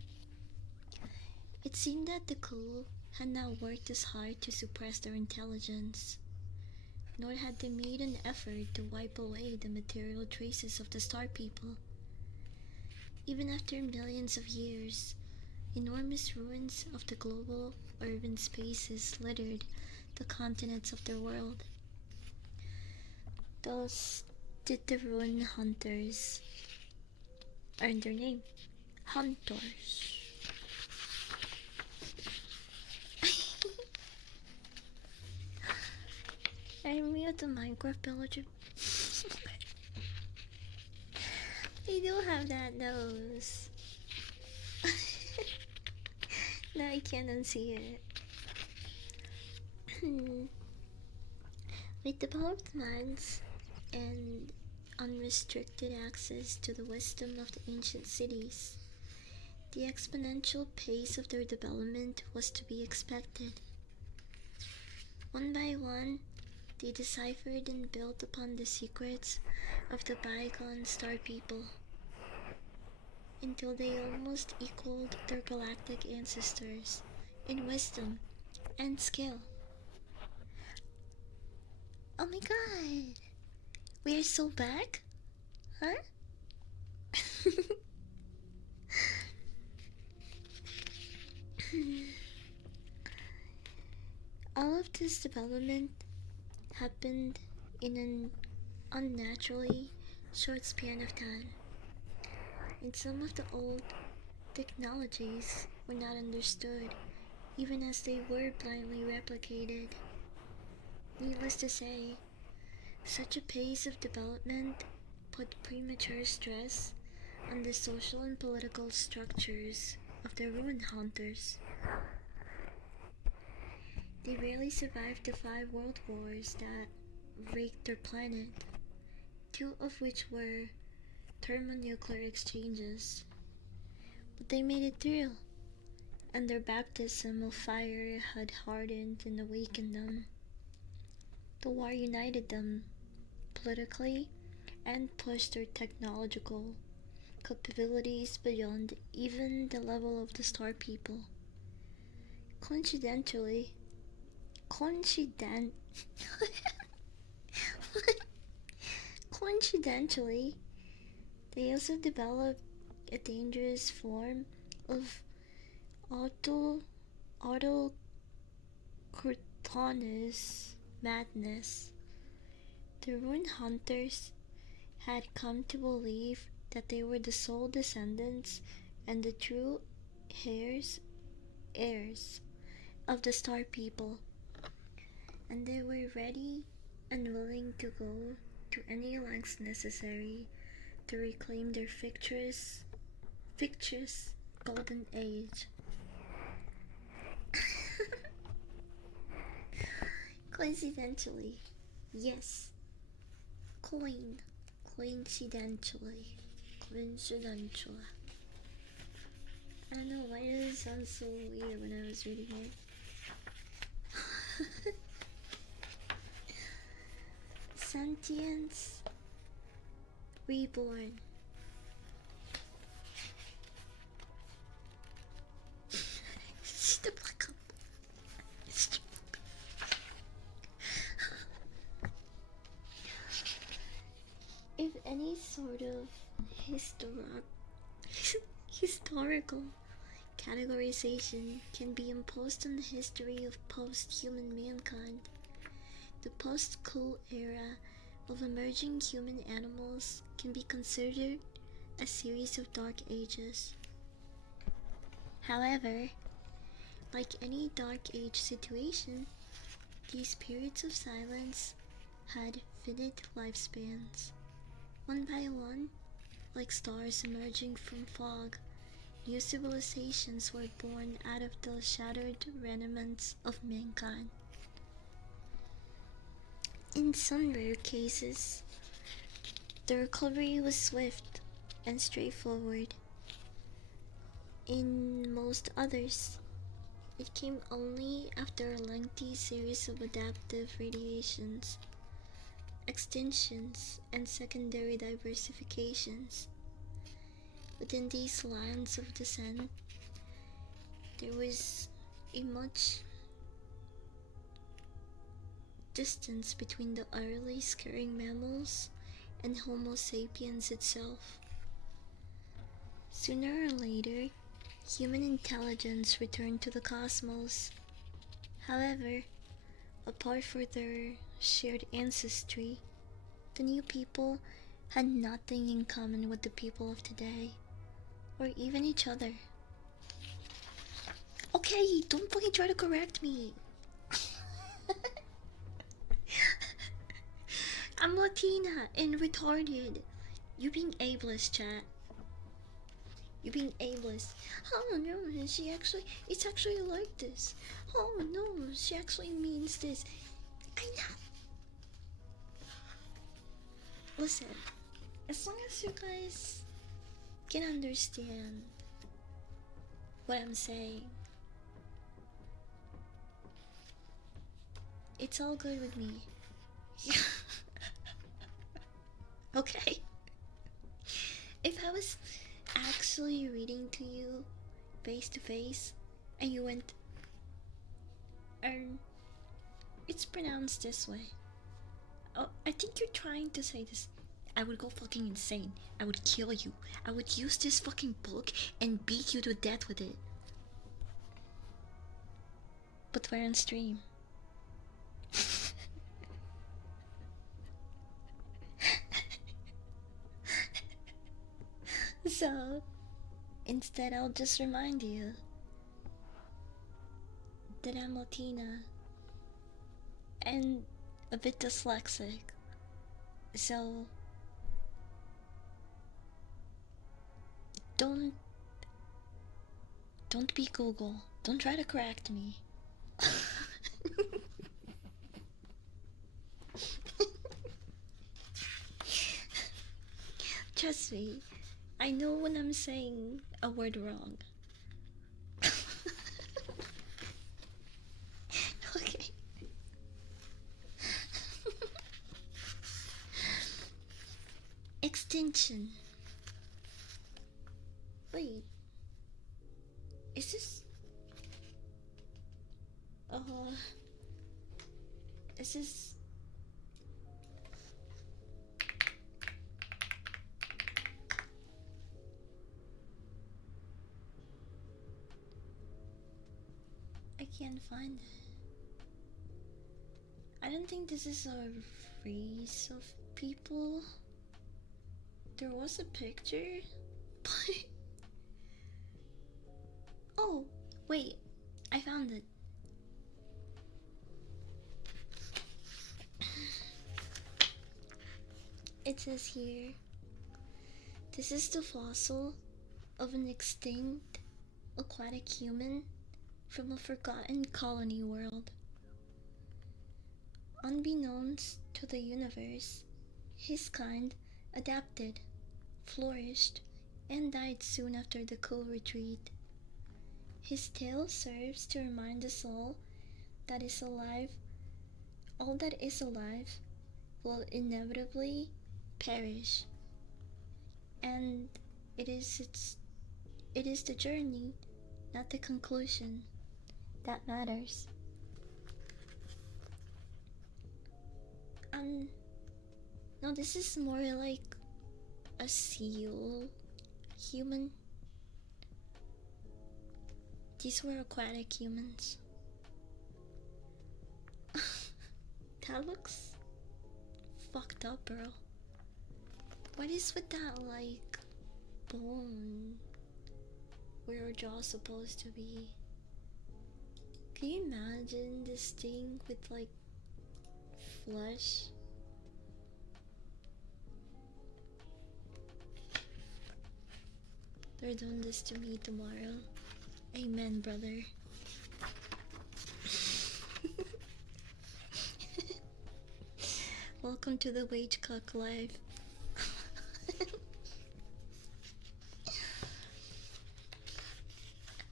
It seemed that the coal had not worked as hard to suppress their intelligence, nor had they made an effort to wipe away the material traces of the Star People. Even after millions of years, enormous ruins of the global urban spaces littered the continents of their world. Thus did the ruin hunters earn their name. Hunters. I'm me at the Minecraft villager. They do have that nose. Now I can't unsee it. With developed minds and unrestricted access to the wisdom of the ancient cities, the exponential pace of their development was to be expected. One by one, they deciphered and built upon the secrets of the bygone Star People, until they almost equaled their galactic ancestors in wisdom and skill. Oh my god! We are so back? Huh? All of this development happened in an unnaturally short span of time, and some of the old technologies were not understood, even as they were blindly replicated. Needless to say, such a pace of development put premature stress on the social and political structures of the ruin hunters. They rarely survived the 5 world wars that raked their planet, 2 of which were thermonuclear exchanges. But they made it through, and their baptism of fire had hardened and awakened them. The war united them politically and pushed their technological capabilities beyond even the level of the Star People. Coincidentally, coincidentally, they also developed a dangerous form of autocortonus madness. The ruin hunters had come to believe that they were the sole descendants and the true heirs of the Star People, and they were ready and willing to go to any lengths necessary to reclaim their fictitious golden age. Coincidentally, yes, coincidentally. I don't know why does it sound so weird when I was reading it. Sentience reborn. If any sort of historical categorization can be imposed on the history of post-human mankind, the post-cool era of emerging human animals can be considered a series of dark ages. However, like any dark age situation, these periods of silence had finite lifespans. One by one, like stars emerging from fog, new civilizations were born out of the shattered remnants of mankind. In some rare cases, the recovery was swift and straightforward. In most others, it came only after a lengthy series of adaptive radiations, extinctions, and secondary diversifications. Within these lands of descent, there was a much distance between the early scurrying mammals and Homo sapiens itself. Sooner or later, human intelligence returned to the cosmos. However, apart from their shared ancestry, the new people had nothing in common with the people of today, or even each other. Okay, don't fucking try to correct me. I'm Latina and retarded. You being ableist, chat. You being ableist. Oh no, it's actually like this. Oh no, she actually means this. I know. Listen, as long as you guys can understand what I'm saying, it's all good with me. Okay? If I was actually reading to you face to face and you went, it's pronounced this way. Oh, I think you're trying to say this. I would go fucking insane. I would kill you. I would use this fucking book and beat you to death with it. But we're on stream. So, instead, I'll just remind you that I'm Latina and a bit dyslexic. So, don't be Google. Don't try to correct me. Trust me, I know when I'm saying a word wrong. Okay. Extinction. Wait. Is this... Is this... I can't find it. I don't think this is a race of people. There was a picture, but... Oh, wait. I found it. It says here, this is the fossil of an extinct aquatic human from a forgotten colony world. Unbeknownst to the universe, his kind adapted, flourished, and died soon after the cool retreat. His tale serves to remind us all that all that is alive will inevitably perish, and it is the journey, not the conclusion, that matters. No, this is more like a seal human. These were aquatic humans. That looks fucked up, bro. What is with that, like, bone where your jaw's supposed to be? Can you imagine this thing with, like, flesh? They're doing this to me tomorrow. Amen, brother. Welcome to the wage cock life.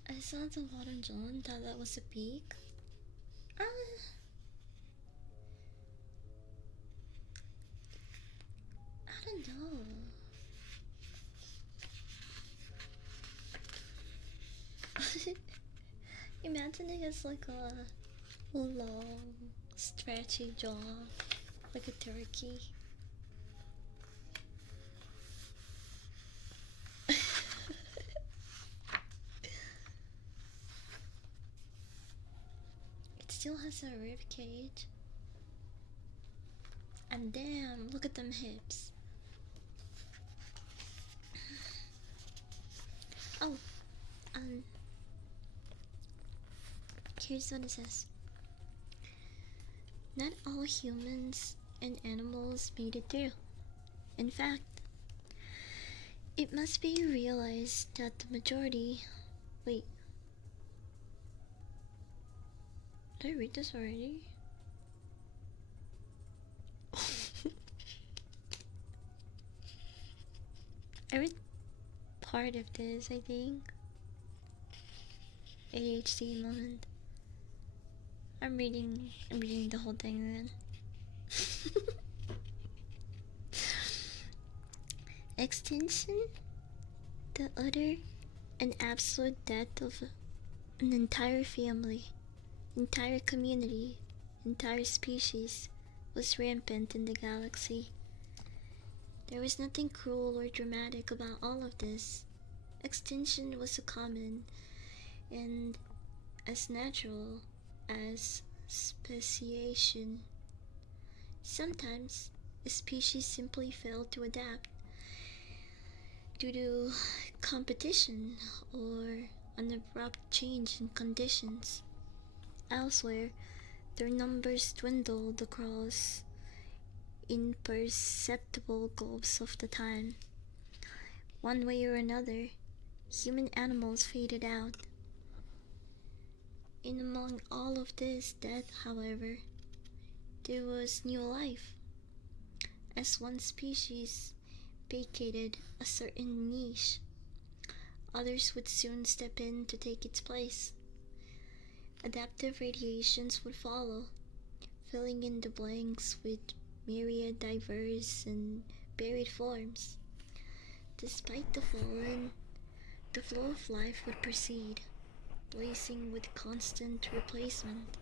I saw the bottom John, thought that was a peak. I don't know. Imagine and it has like a long, stretchy jaw, like a turkey. It still has a rib cage. And damn, look at them hips. Oh, um, here's what it says. Not all humans and animals made it through. In fact, it must be realized that the majority. Wait. Did I read this already? I read part of this, I think. ADHD moment. I'm reading the whole thing then. Extinction? The utter and absolute death of an entire family, entire community, entire species was rampant in the galaxy. There was nothing cruel or dramatic about all of this. Extinction was so common and as natural as speciation. Sometimes a species simply failed to adapt due to competition or an abrupt change in conditions. Elsewhere, their numbers dwindled across imperceptible gulfs of the time. One way or another, human animals faded out. In among all of this death, however, there was new life. As one species vacated a certain niche, others would soon step in to take its place. Adaptive radiations would follow, filling in the blanks with myriad diverse and buried forms. Despite the fallen, the flow of life would proceed, blazing with constant replacement.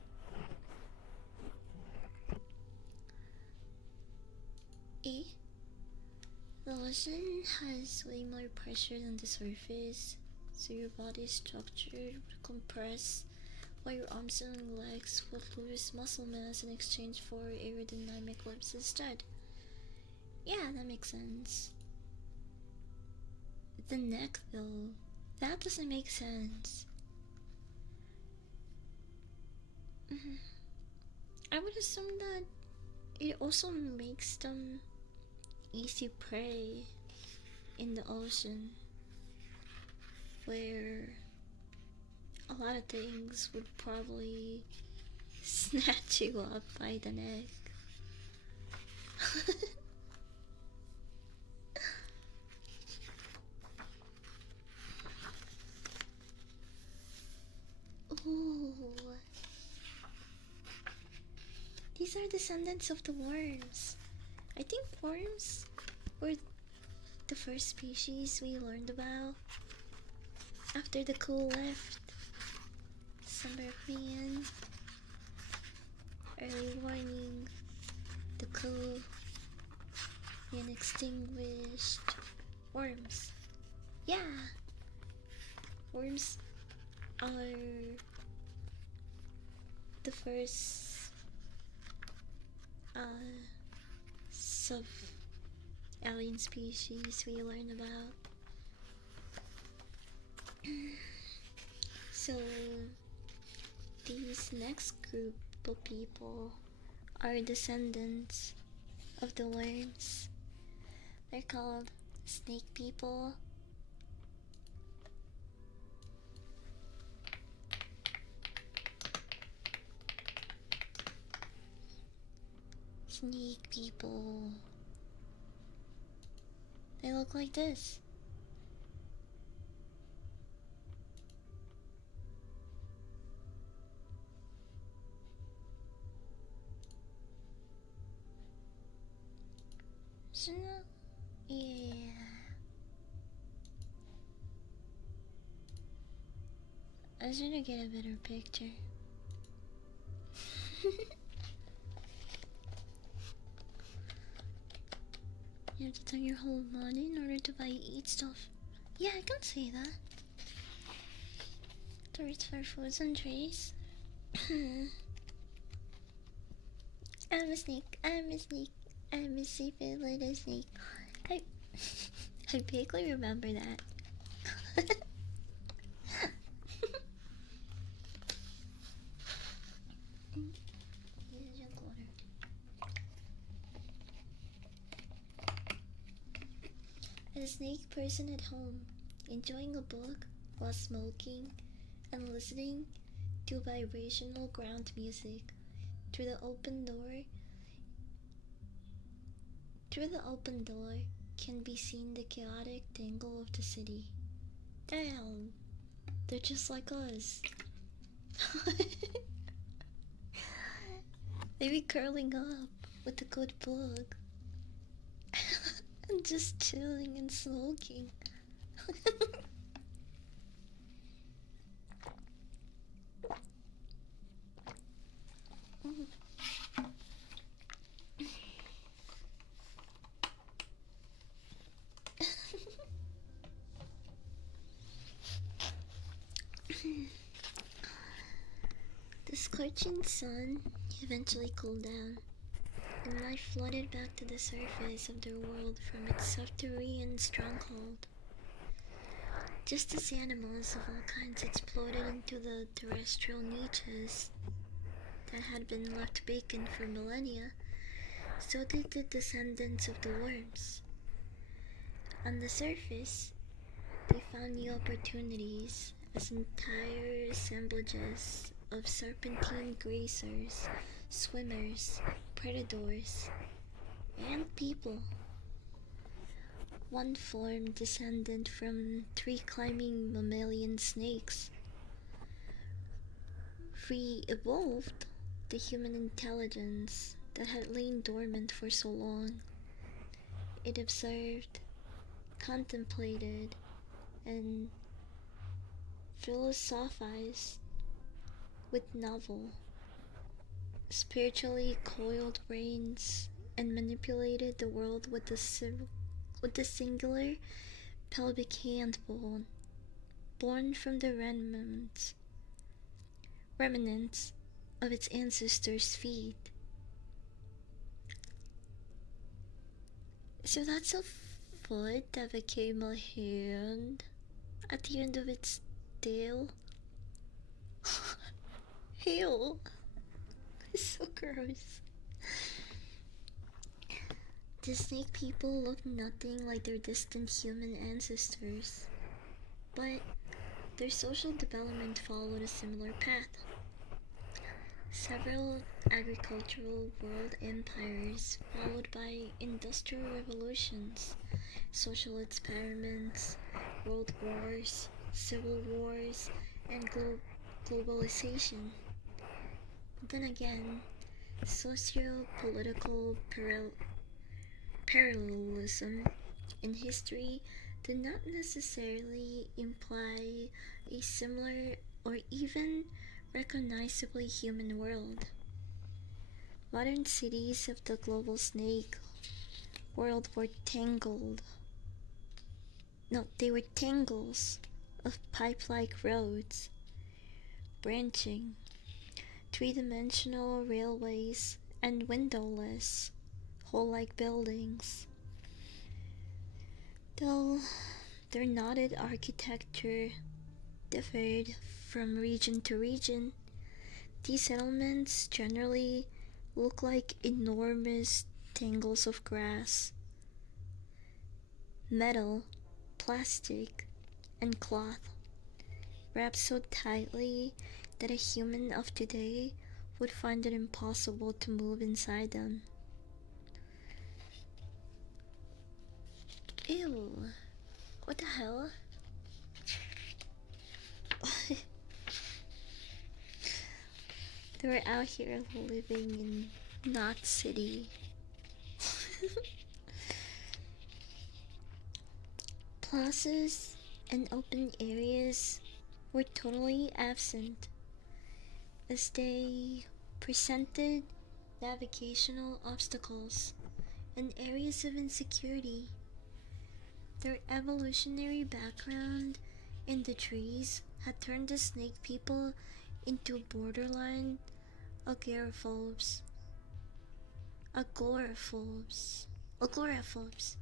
E. The ocean has way more pressure than the surface, so your body's structure would compress while your arms and legs would lose muscle mass in exchange for aerodynamic lips instead. Yeah, that makes sense. The neck, though, that doesn't make sense. I would assume that it also makes them easy prey in the ocean, where a lot of things would probably snatch you up by the neck. Ooh. These are descendants of the worms. I think worms were the first species we learned about after the cool left. Summer Man, early warning, the cool, and extinguished worms. Yeah, worms are the first sub-alien species we learn about. So, these next group of people are descendants of the worms. They're called snake people. Snake people. They look like this. So, yeah. I should get a better picture. You have to take your whole money in order to buy eat stuff. Yeah, I can see that. Tourists for foods and trees. I'm a snake. I'm a snake. I'm a seafood little snake. I I vaguely remember that. A snake person at home, enjoying a book while smoking and listening to vibrational ground music through the open door. Through the open door can be seen the chaotic tangle of the city. Damn, they're just like us. They be curling up with a good book and just chilling and smoking. The scorching sun eventually cooled down, and life flooded back to the surface of their world from its subterranean stronghold. Just as animals of all kinds exploded into the terrestrial niches that had been left vacant for millennia, so did the descendants of the worms. On the surface, they found new opportunities as entire assemblages of serpentine grazers, swimmers, predators, and people. One form descended from tree climbing mammalian snakes, re-evolved the human intelligence that had lain dormant for so long. It observed, contemplated, and philosophized with novel, spiritually coiled brains, and manipulated the world with the singular pelvic hand bone, born from the remnants of its ancestors' feet. So that's a foot that became a hand at the end of its tail. Ew. It's so gross. The snake people look nothing like their distant human ancestors, but their social development followed a similar path. Several agricultural world empires, followed by industrial revolutions, social experiments, world wars, civil wars, and globalization. Then again, socio-political parallelism in history did not necessarily imply a similar or even recognizably human world. Modern cities of the global snake world were tangled. No, they were tangles of pipe-like roads, branching, three-dimensional railways, and windowless, hole-like buildings. Though their knotted architecture differed from region to region, these settlements generally look like enormous tangles of grass, metal, plastic, and cloth, wrapped so tightly that a human of today would find it impossible to move inside them. Ew. What the hell? They were out here living in Knot City. Plazas and open areas were totally absent, as they presented navigational obstacles and areas of insecurity. Their evolutionary background in the trees had turned the snake people into borderline agoraphobes. Agoraphobes. Agoraphobes.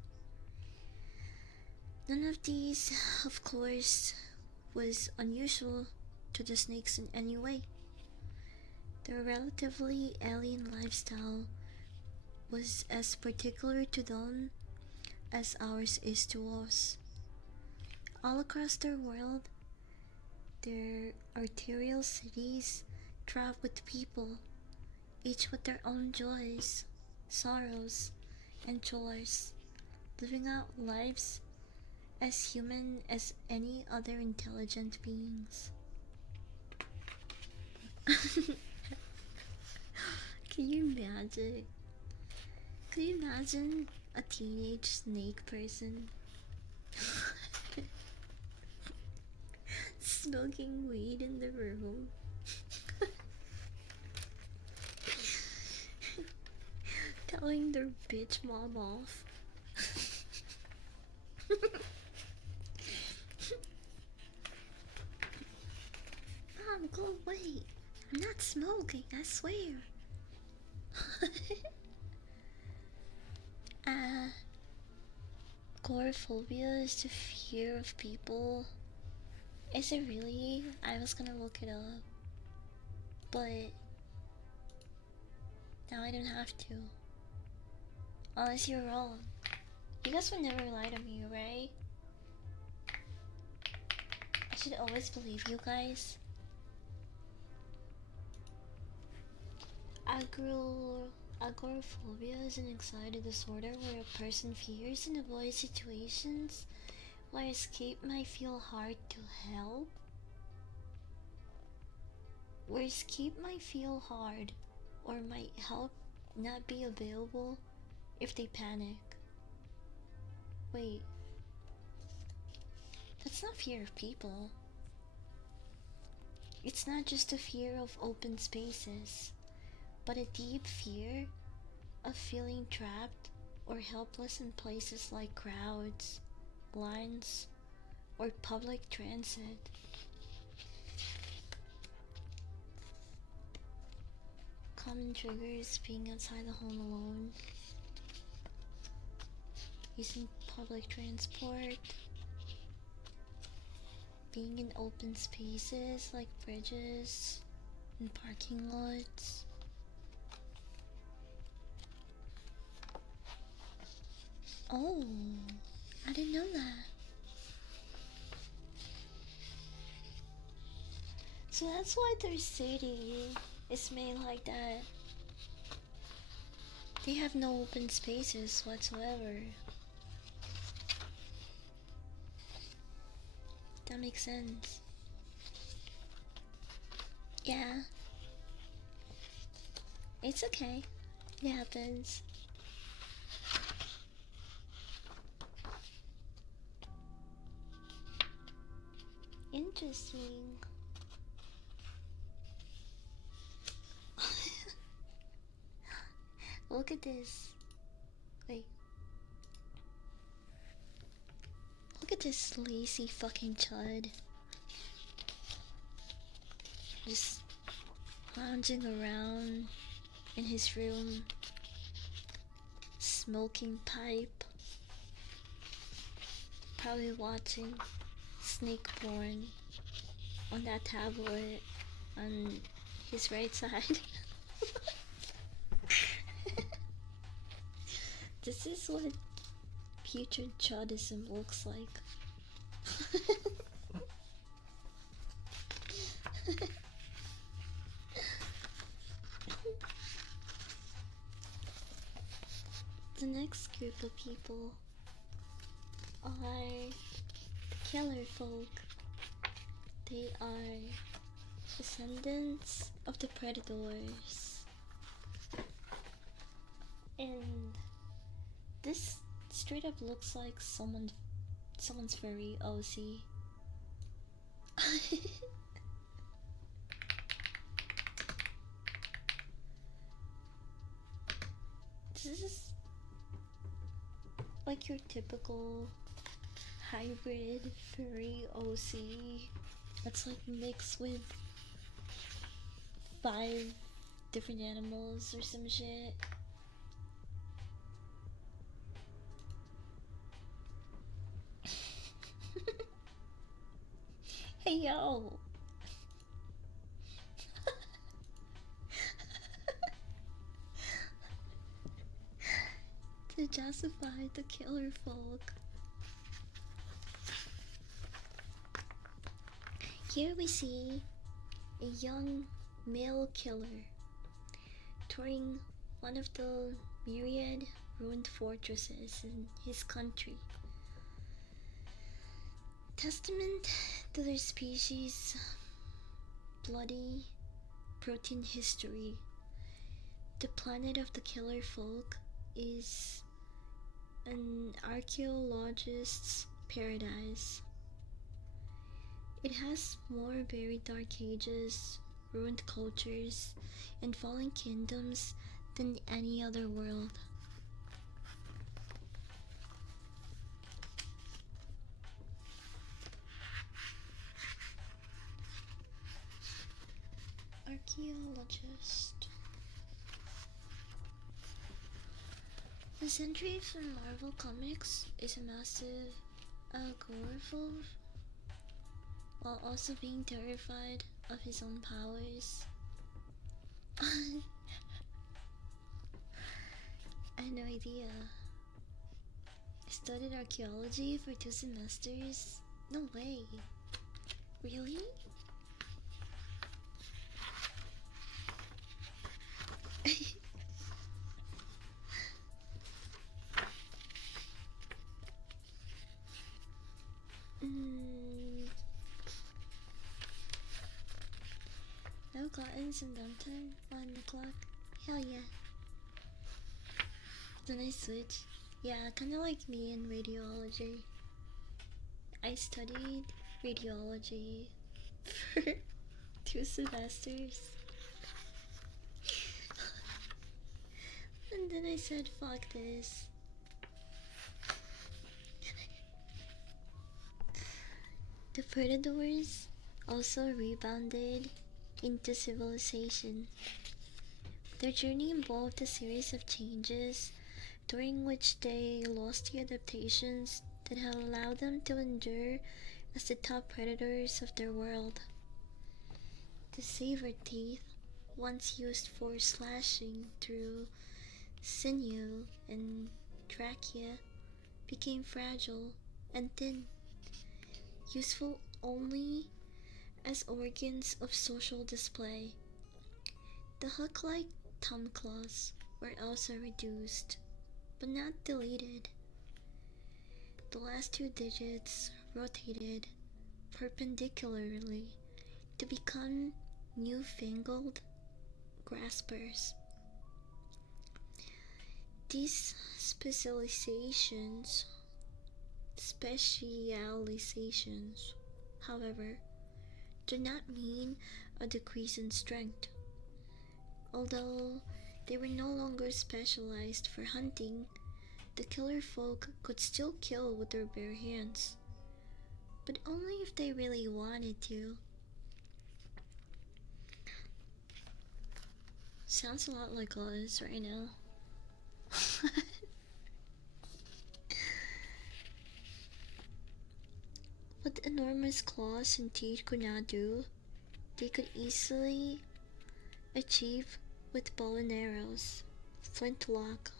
None of these, of course, was unusual to the snakes in any way. Their relatively alien lifestyle was as particular to them as ours is to us. All across their world, their arterial cities thrive with people, each with their own joys, sorrows, and chores, living out lives as human as any other intelligent beings. Can you imagine? Can you imagine a teenage snake person smoking weed in the room? Telling their bitch mom off. Mom, go away. I'm not smoking, I swear. Agoraphobia is the fear of people. Is it really? I was gonna look it up. But now I don't have to. Unless you're wrong. You guys would never lie to me, right? I should always believe you guys. Agoraphobia is an anxiety disorder where a person fears and avoids situations where escape might feel hard to help. Where escape might feel hard or might help not be available if they panic. Wait, that's not fear of people. It's not just a fear of open spaces, but a deep fear of feeling trapped or helpless in places like crowds, lines, or public transit. Common triggers: being outside the home alone, using public transport, being in open spaces like bridges and parking lots. Oh, I didn't know that. So that's why their city is made like that. They have no open spaces whatsoever. That makes sense. Yeah. It's okay. It happens. Interesting. Look at this. Wait. Look at this lazy fucking chud. Just lounging around in his room, smoking pipe, probably watching snake porn on that tablet on his right side. This is what putrid chudism looks like. The next group of people are killer folk. They are descendants of the predators. And this straight up looks like someone's furry OC. This is like your typical hybrid furry OC. That's like mixed with 5 different animals or some shit. Hey yo! To justify the killer folk. Here we see a young male killer touring one of the myriad ruined fortresses in his country. Testament to their species' bloody protein history, the planet of the killer folk is an archaeologist's paradise. It has more buried dark ages, ruined cultures, and fallen kingdoms than any other world. Archaeologist. The Sentry from Marvel Comics is a massive agoraphobe while also being terrified of his own powers. I had no idea. I studied archaeology for 2 semesters. No way. Really? I've gotten some downtime on the clock. Hell yeah. Then I switch. Yeah, kinda like me in radiology. I studied radiology for 2 semesters. And then I said, fuck this. The predators also rebounded into civilization. Their journey involved a series of changes during which they lost the adaptations that had allowed them to endure as the top predators of their world. The saber teeth, once used for slashing through sinew and trachea, became fragile and thin, useful only as organs of social display. The hook-like thumb claws were also reduced, but not deleted. The last 2 digits rotated perpendicularly to become newfangled graspers. These specializations, however, do not mean a decrease in strength. Although they were no longer specialized for hunting, the killer folk could still kill with their bare hands, but only if they really wanted to. Sounds a lot like us right now. What enormous claws and teeth could not do, they could easily achieve with bow and arrows, flintlock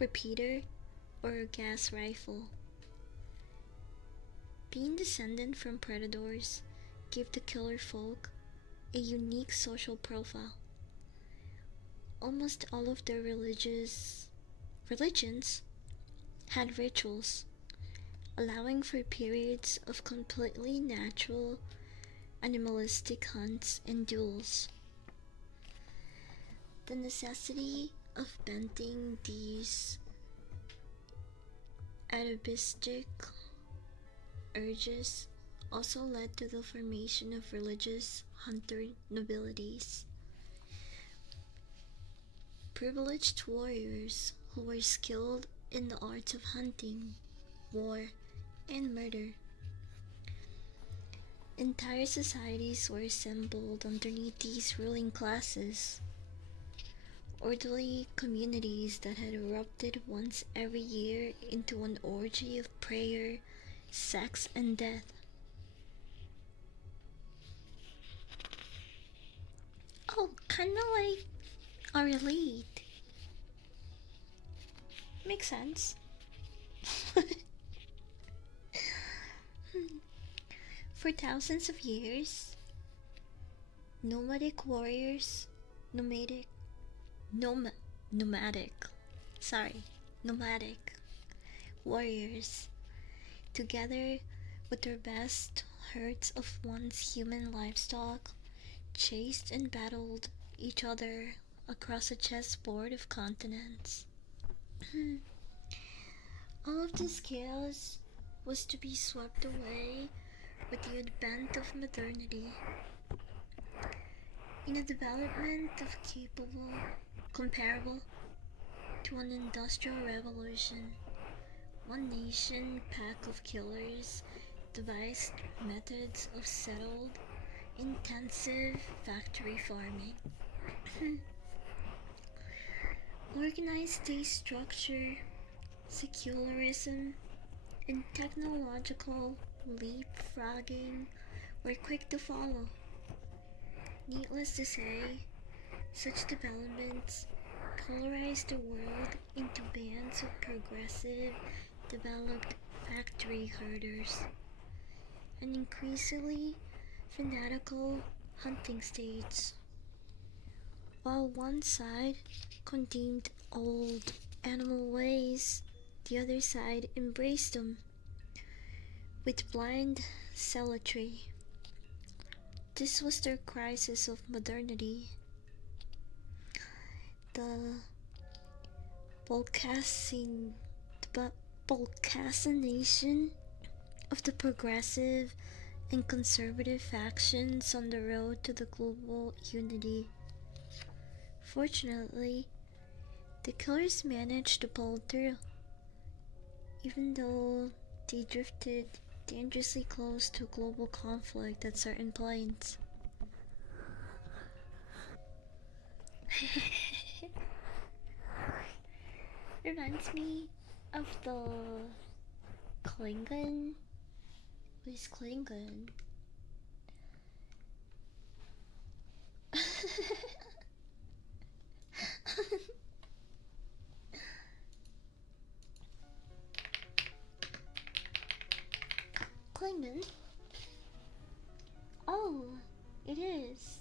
repeater, or a gas rifle. Being descended from predators gave the killer folk a unique social profile. Almost all of their religions had rituals, allowing for periods of completely natural animalistic hunts and duels. The necessity of bending these atavistic urges also led to the formation of religious hunter nobilities, privileged warriors who were skilled in the arts of hunting, war, and murder. Entire societies were assembled underneath these ruling classes, orderly communities that had erupted once every year into an orgy of prayer, sex, and death. Oh, kinda like our elite. Makes sense. For thousands of years, nomadic warriors, nomadic, nomadic, sorry, nomadic warriors, together with their best herds of once human livestock, chased and battled each other across a chessboard of continents. All of this chaos was to be swept away with the advent of modernity. In a development of capable, comparable to an industrial revolution, one nation pack of killers devised methods of settled, intensive factory farming. Organized state structure, secularism, and technological leapfrogging were quick to follow. Needless to say, such developments polarized the world into bands of progressive, developed factory herders and increasingly fanatical hunting states. While one side condemned old animal ways, the other side embraced them with blind zealotry. This was their crisis of modernity. The Balkacination of the progressive and conservative factions on the road to the global unity. Fortunately, the killers managed to pull through, even though they drifted dangerously close to global conflict at certain points. Reminds me of the Klingon. What is Klingon? Klingon? Oh, it is.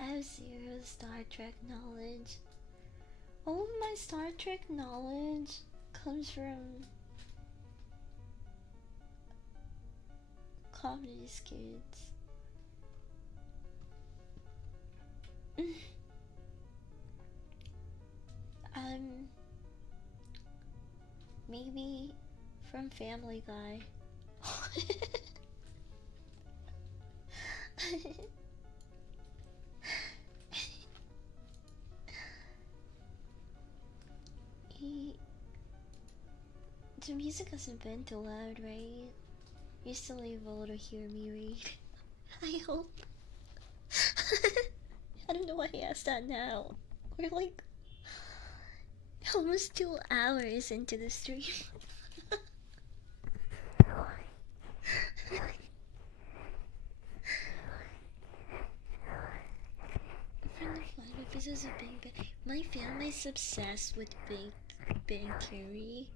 I have zero Star Trek knowledge. All of my Star Trek knowledge comes from comedy skits. Maybe from Family Guy. The music hasn't been too loud, right? You're still able to hear me read. I hope. I don't know why I asked that now. We're like almost 2 hours into the stream. From the 5 episodes of Big Bang, my family's obsessed with Big Bang Theory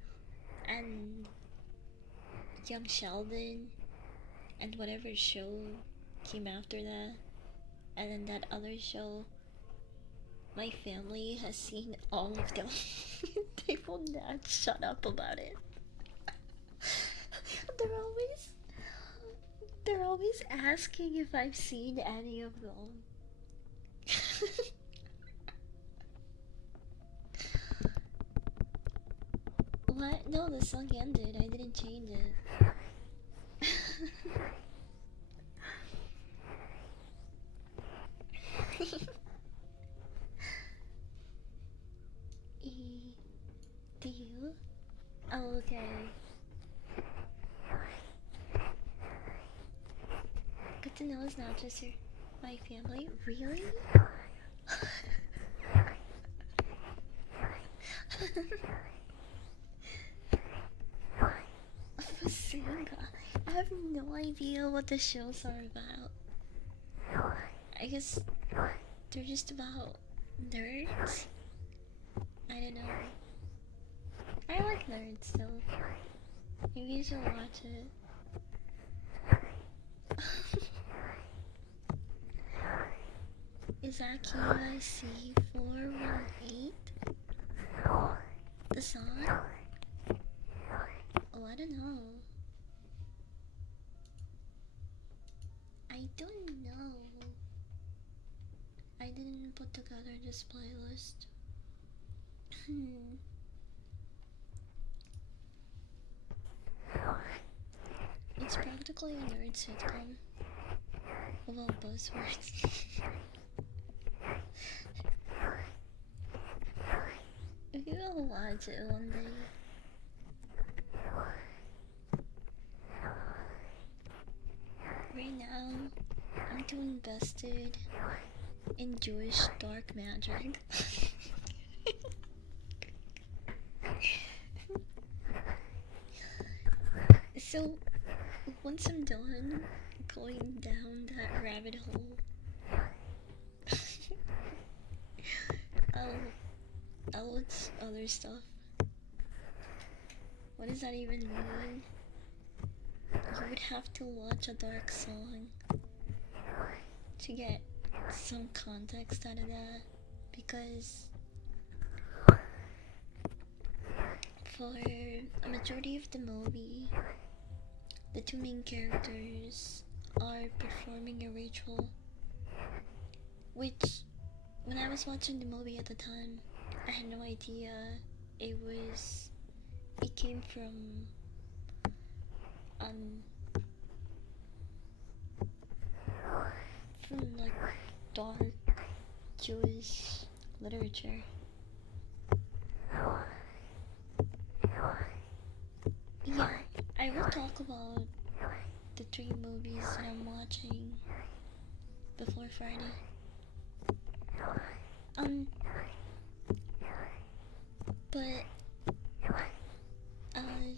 and Young Sheldon and whatever show came after that, and then that other show. My family has seen all of them. They will not shut up about it. They're always asking if I've seen any of them. What? No, the song ended. I didn't change it. Do you? Oh, okay. Good to know it's not just my family. Really? Bazinga. I have no idea what the shows are about. I guess they're just about nerds. I don't know. I like nerds though. Maybe you should watch it. Is that KYC 418? The song? Oh, I don't know. I don't know. I didn't put together this playlist. It's practically a nerd sitcom about buzzwords. If you will watch it one day. Right now, I'm too invested in Jewish dark magic. So, once I'm done going down that rabbit hole, I'll watch other stuff. What does that even mean? You would have to watch a dark song to get some context out of that, because for a majority of the movie, the two main characters are performing a ritual, which, when I was watching the movie at the time, I had no idea it came from like dark Jewish literature. Yeah, I will talk about the 3 movies that I'm watching before Friday. But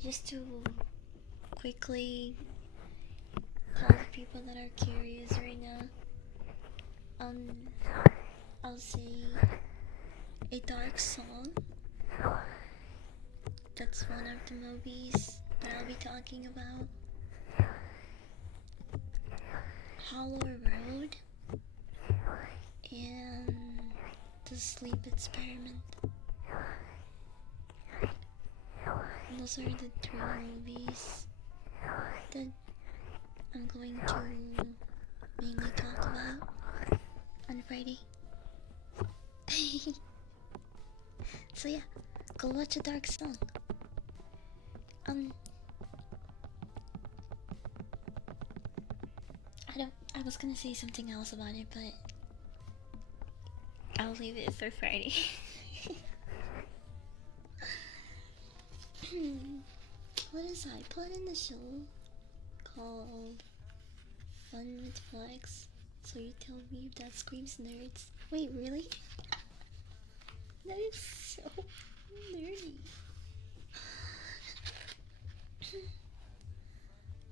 just to quickly tell the people that are curious right now, I'll say a dark song. That's one of the movies that I'll be talking about. Hollow Road and The Sleep Experiment. Those are the 3 movies that I'm going to mainly talk about on Friday. So yeah, go watch a dark song. I was gonna say something else about it, but I'll leave it for Friday. What is I put in the show called Fun with Flex? So you tell me if that screams nerds. Wait, really? That is so nerdy.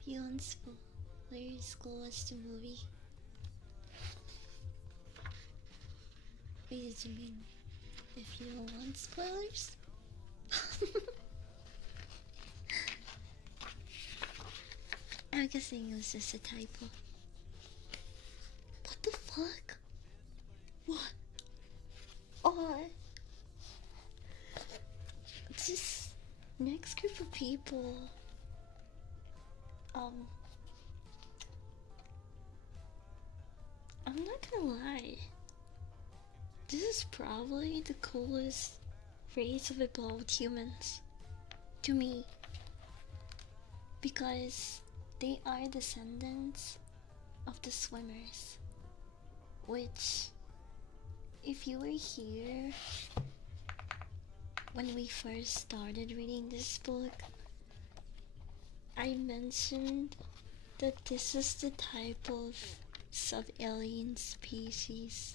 Beyond spoilers, go watch the movie. Wait, did you mean if you don't want spoilers? I'm guessing it was just a typo. What the fuck? What? Oh, this next group of people. I'm not gonna lie. This is probably the coolest race of evolved humans. to me because they are descendants of the swimmers. Which, if you were here when we first started reading this book, I mentioned that this is the type of sub-alien species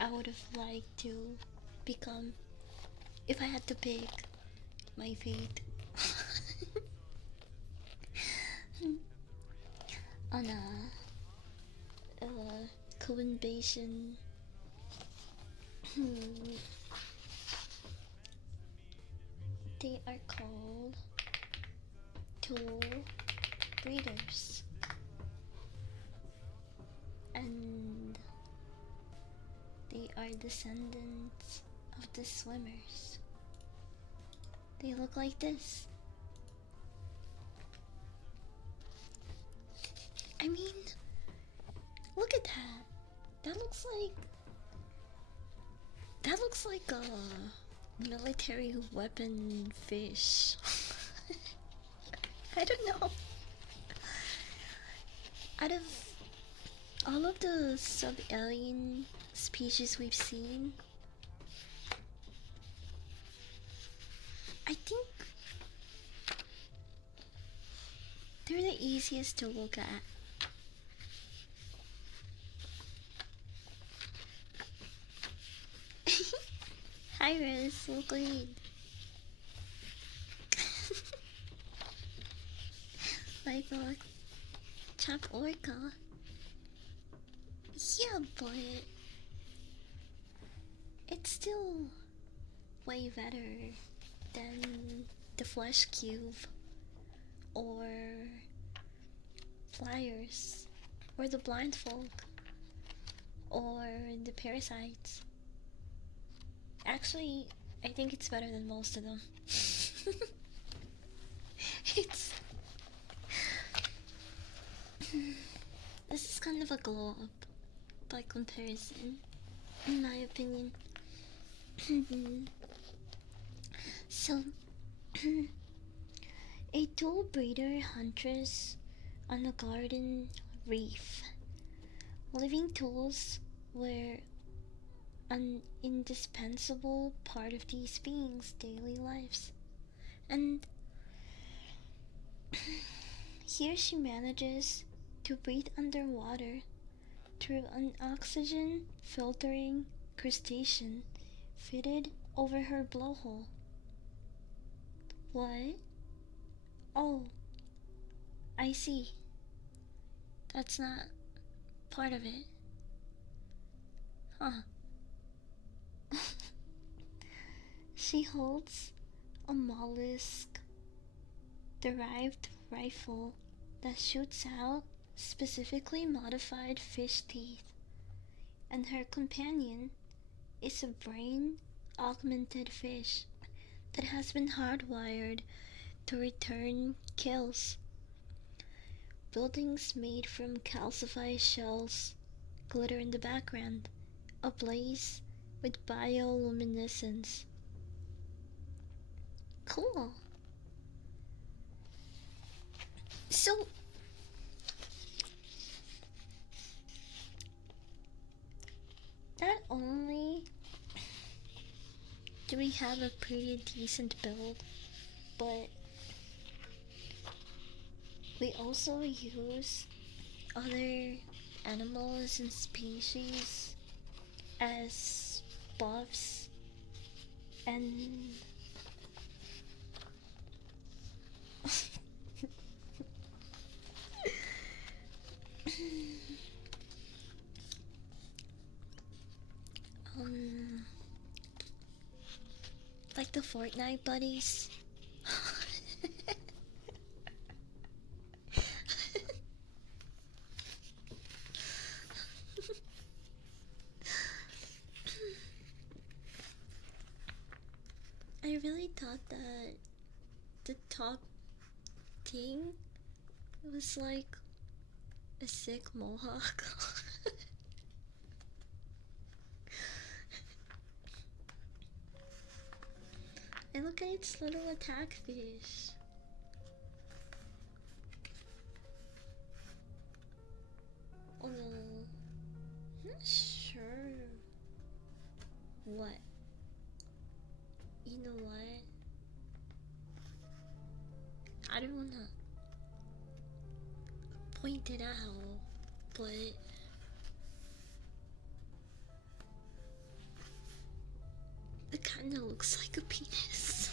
I would have liked to become if I had to pick my fate on a co-invasion. They are called tool breeders, and they are descendants of the swimmers. They look like this. I mean, look at that. That looks like a military weapon fish. I don't know. Out of all of the sub-alien species we've seen, I think they're the easiest to look at. Hi Rose, look great. My book, Chop Orca. Yeah, but it's still way better than the Flesh Cube or Flyers or the Blind Folk or the Parasites. Actually, I think it's better than most of them. It's this is kind of a glow up by comparison, in my opinion. So, a tool breeder huntress on a garden reef. Living tools were an indispensable part of these beings' daily lives. And here she manages to breathe underwater through an oxygen filtering crustacean fitted over her blowhole. What? Oh, I see. That's not part of it. Huh. She holds a mollusk derived rifle that shoots out specifically modified fish teeth, and her companion is a brain augmented fish that has been hardwired to return kills. Buildings made from calcified shells glitter in the background, ablaze with bioluminescence. Cool. So, not only do we have a pretty decent build, but we also use other animals and species as buffs and like the Fortnite buddies. I really thought that the top thing was like a sick mohawk. And look at its little attack fish. Oh no. I'm not sure. What? You know what? I don't wanna point it out, but it kinda looks like a penis.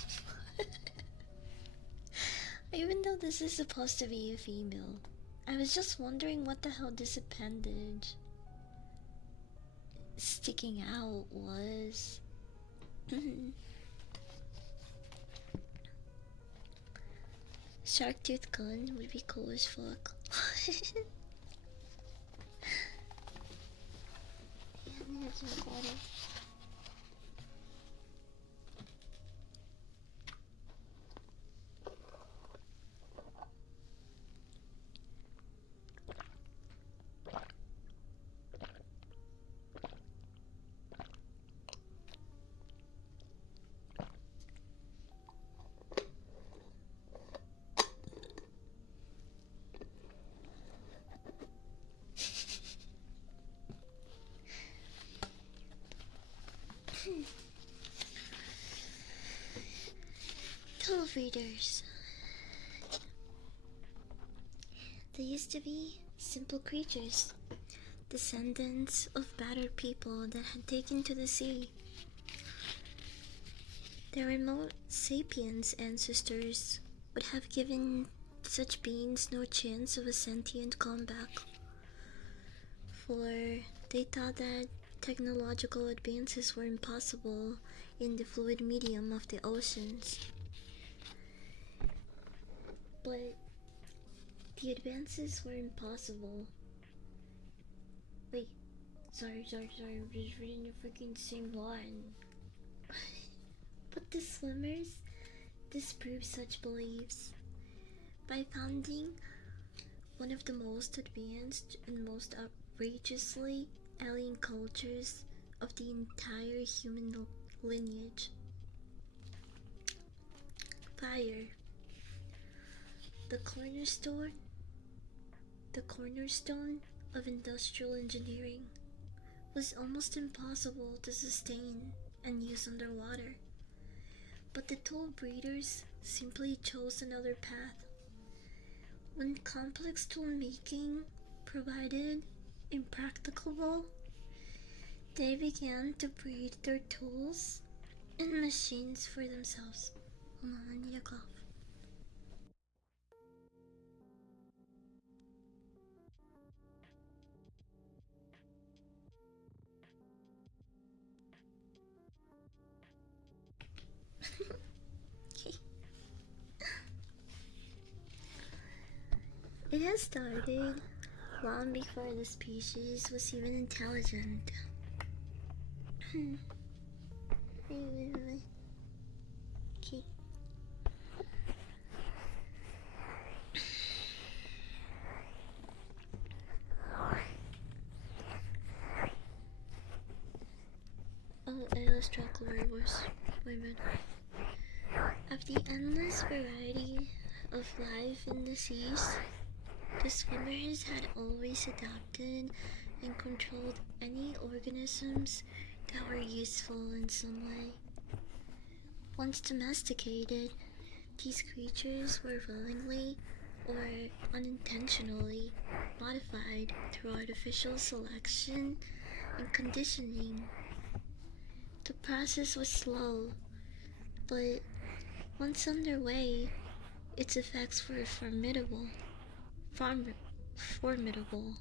Even though this is supposed to be a female. I was just wondering what the hell this appendage sticking out was. Shark tooth gun would be cool as fuck. Yeah, I'm gonna have some water. Tool breeders. They used to be simple creatures, descendants of battered people that had taken to the sea. Their remote sapiens ancestors would have given such beings no chance of a sentient comeback, for they thought that technological advances were impossible in the fluid medium of the oceans. But the advances were impossible. Wait, sorry, I'm just reading the freaking same line. But the swimmers disproved such beliefs by founding one of the most advanced and most outrageously alien cultures of the entire human lineage. Fire. The cornerstone of industrial engineering, was almost impossible to sustain and use underwater. But the tool breeders simply chose another path. When complex tool making provided impracticable, they began to breed their tools and machines for themselves. Hold on, I need a cough. It has started long before the species was even intelligent. Okay. Oh, I lost track of where I was. Wait a minute. Of the endless variety of life in the seas, the swimmers had always adapted and controlled any organisms that were useful in some way. Once domesticated, these creatures were willingly or unintentionally modified through artificial selection and conditioning. The process was slow, but once underway, its effects were formidable. Formidable?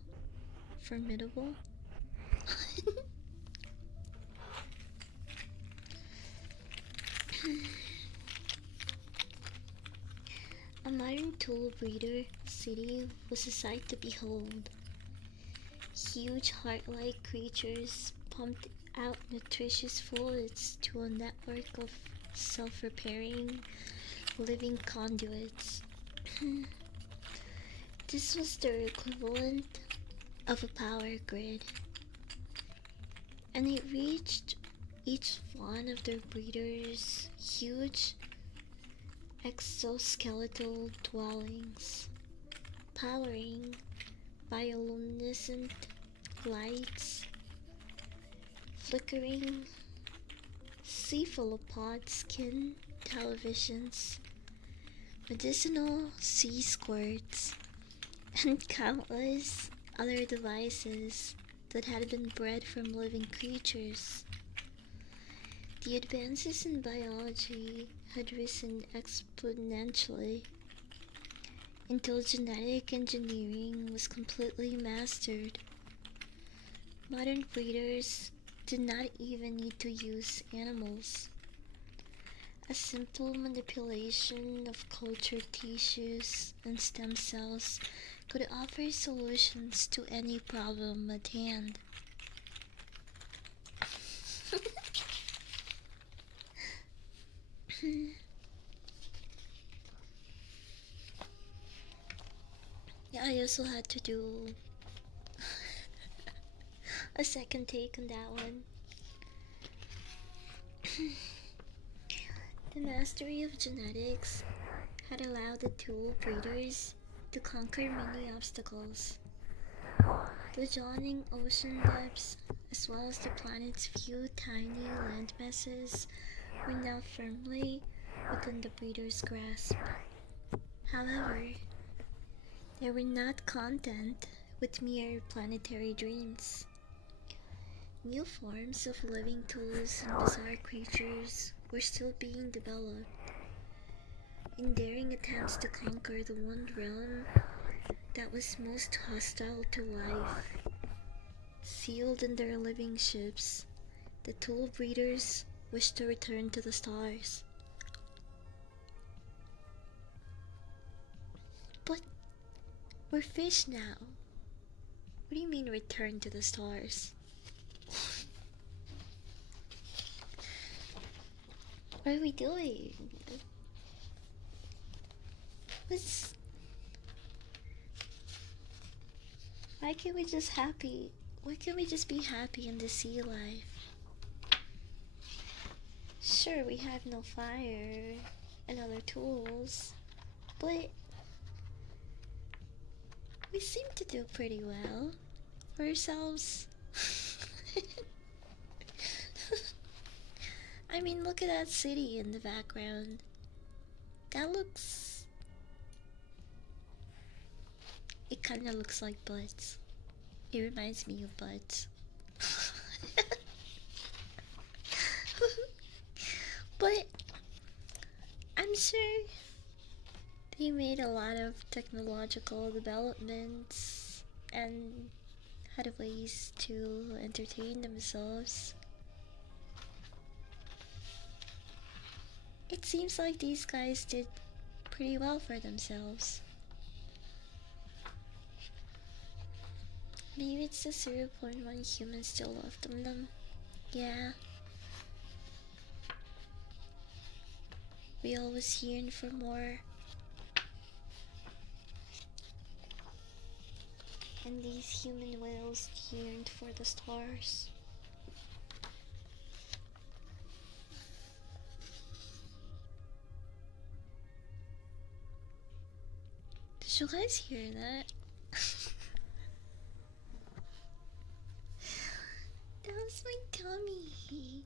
A modern tool breeder city was a sight to behold. Huge heart-like creatures pumped out nutritious fluids to a network of self-repairing living conduits. This was their equivalent of a power grid, and it reached each one of their breeders huge exoskeletal dwellings, powering bioluminescent lights, flickering cephalopod skin televisions, medicinal sea squirts, and countless other devices that had been bred from living creatures. The advances in biology had risen exponentially until genetic engineering was completely mastered. Modern breeders did not even need to use animals. A simple manipulation of cultured tissues and stem cells could offer solutions to any problem at hand. Yeah, I also had to do a second take on that one. The mastery of genetics had allowed the tool breeders to conquer many obstacles. The yawning ocean depths, as well as the planet's few tiny land masses, were now firmly within the breeder's grasp. However, they were not content with mere planetary dreams. New forms of living tools and bizarre creatures were still being developed, in daring attempts to conquer the one realm that was most hostile to life. Sealed in their living ships, the tool breeders wished to return to the stars. But we're fish now. What do you mean return to the stars? What are we doing? What's... Why can't we just happy? Why can't we just be happy in the sea life? Sure, we have no fire and other tools, but we seem to do pretty well for ourselves. I mean, look at that city in the background. That looks... It kinda looks like butts. It reminds me of butts. But I'm sure they made a lot of technological developments and had ways to entertain themselves. It seems like these guys did pretty well for themselves. Maybe it's the 0.1 humans still left on them. Yeah. We always yearn for more. And these human whales yearned for the stars. Did you guys hear that? That was my tummy.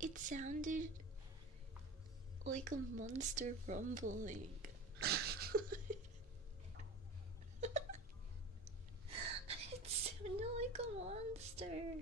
It sounded like a monster rumbling. It sounded like a monster.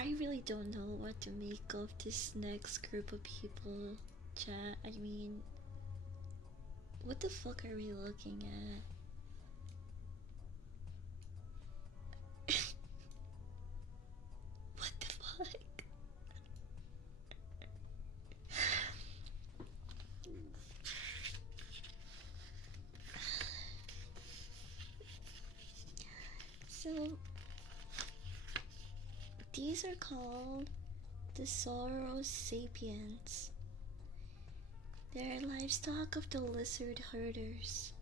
I really don't know what to make of this next group of people, chat. I mean, what the fuck are we looking at? What the fuck? So, these are called the Soros sapiens. They are livestock of the lizard herders.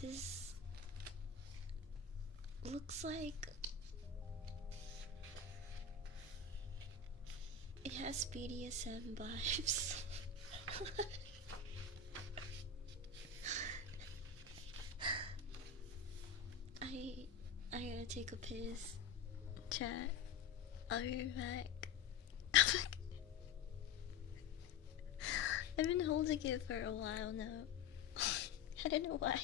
This looks like it has BDSM vibes. I gotta take a piss. Chat. I'll be right back. I've been holding it for a while now. I don't know why.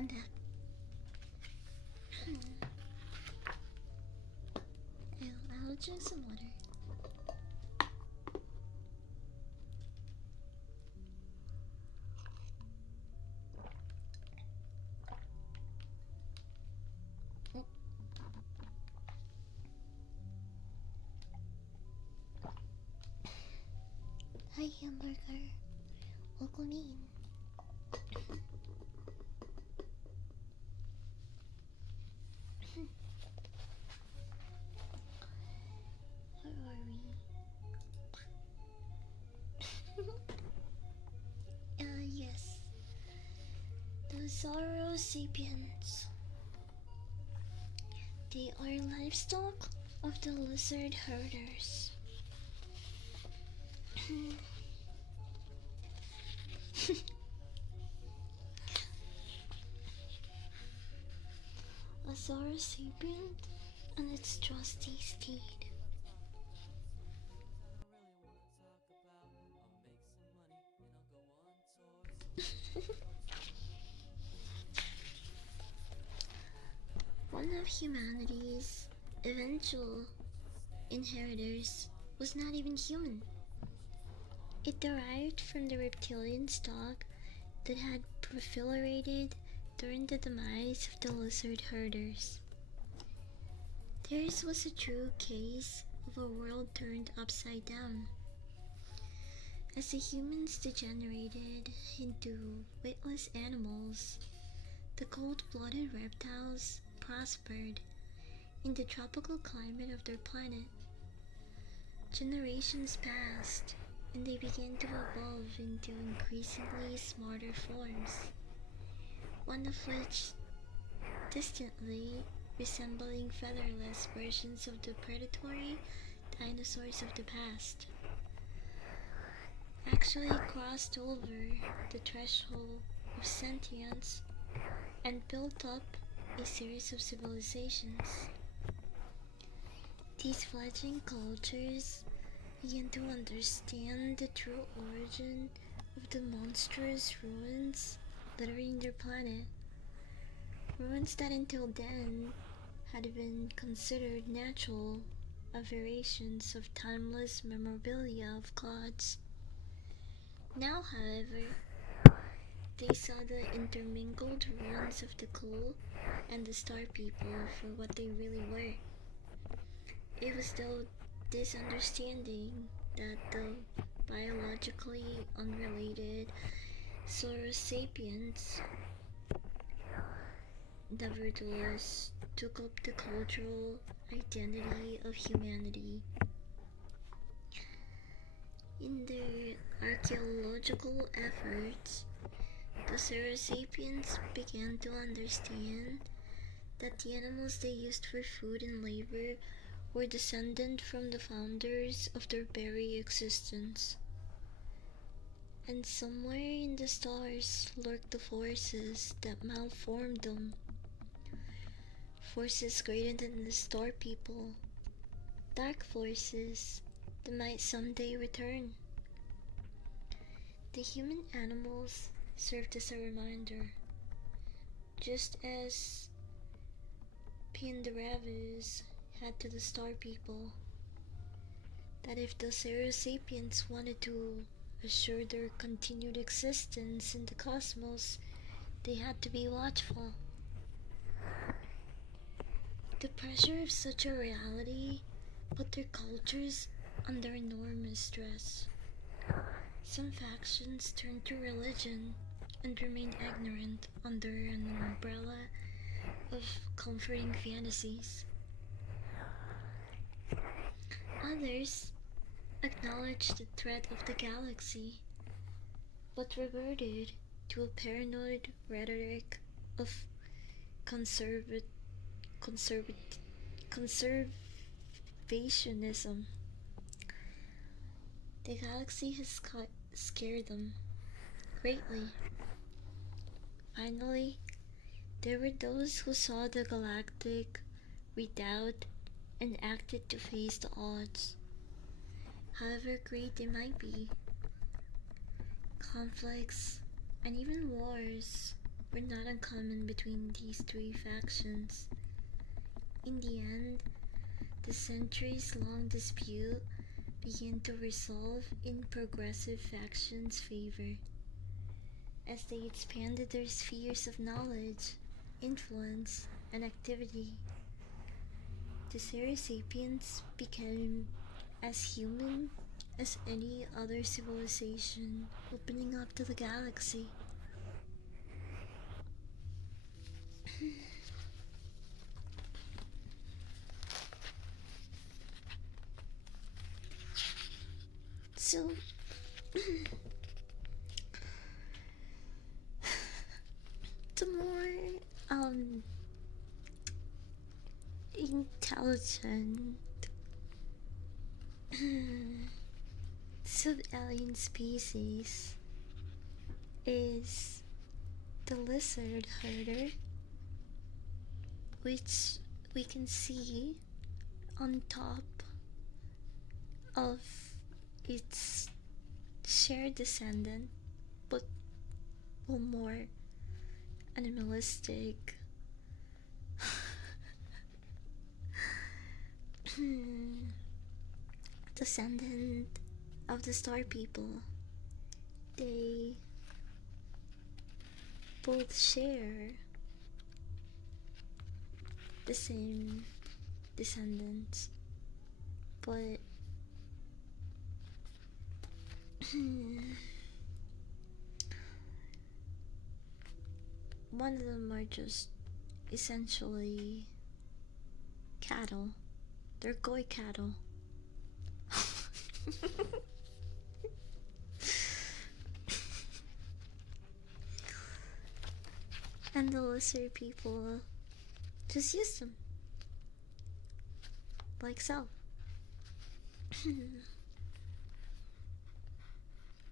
I'm back. I'll drink some water. Hi, hamburger. Welcome in. Where are we? Yes. The Zoro sapiens. They are livestock of the lizard herders. A Zoro sapient and its trusty steed. One of humanity's eventual inheritors was not even human. It derived from the reptilian stock that had proliferated during the demise of the lizard herders. Theirs was a true case of a world turned upside down. As the humans degenerated into witless animals, the cold-blooded reptiles prospered in the tropical climate of their planet. Generations passed, and they began to evolve into increasingly smarter forms, one of which distantly resembling featherless versions of the predatory dinosaurs of the past, actually crossed over the threshold of sentience and built up a series of civilizations. These fledgling cultures began to understand the true origin of the monstrous ruins littering their planet. Ruins that until then had been considered natural aberrations of timeless memorabilia of gods. Now, however, they saw the intermingled ruins of the cool and the star people for what they really were. It was though this understanding that the biologically unrelated Saurus sapiens nevertheless took up the cultural identity of humanity. In their archaeological efforts, the Sapiens began to understand that the animals they used for food and labor were descended from the founders of their very existence. And somewhere in the stars lurked the forces that malformed them. Forces greater than the star people. Dark forces that might someday return. The human animals served as a reminder, just as Pindaravus had to the star people, that if the Sapiens wanted to assure their continued existence in the cosmos, they had to be watchful. The pressure of such a reality put their cultures under enormous stress. Some factions turned to religion and remained ignorant under an umbrella of comforting fantasies. Others acknowledged the threat of the galaxy, but reverted to a paranoid rhetoric of conservationism. The galaxy has scared them greatly. Finally, there were those who saw the galactic redoubt and acted to face the odds, however great they might be. Conflicts and even wars were not uncommon between these three factions. In the end, the centuries long dispute began to resolve in progressive factions' favor as they expanded their spheres of knowledge, influence, and activity. The Sapiens became as human as any other civilization opening up to the galaxy. So, the more intelligent sub-alien species is the lizard herder, which we can see on top of its shared descendant, but more animalistic descendant of the star people. They both share the same descendants, but one of them are just essentially cattle. They're goy cattle. And the lizard people just use them. Like so.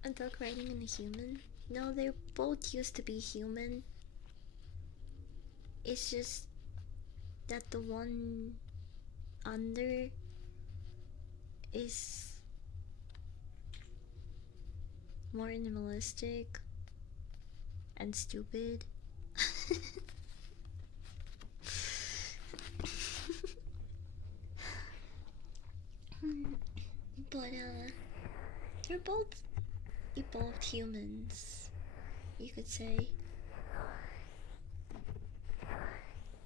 A dog riding in a human? No, they both used to be human. It's just that the one under is more animalistic and stupid. But they're both evolved humans, you could say.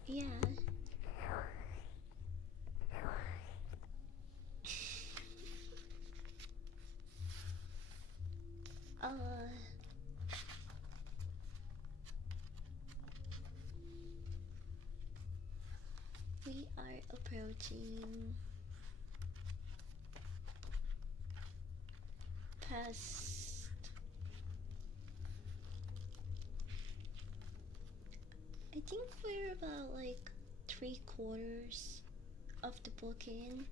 Yeah. We are approaching past I think we're about like 3/4 of the book in.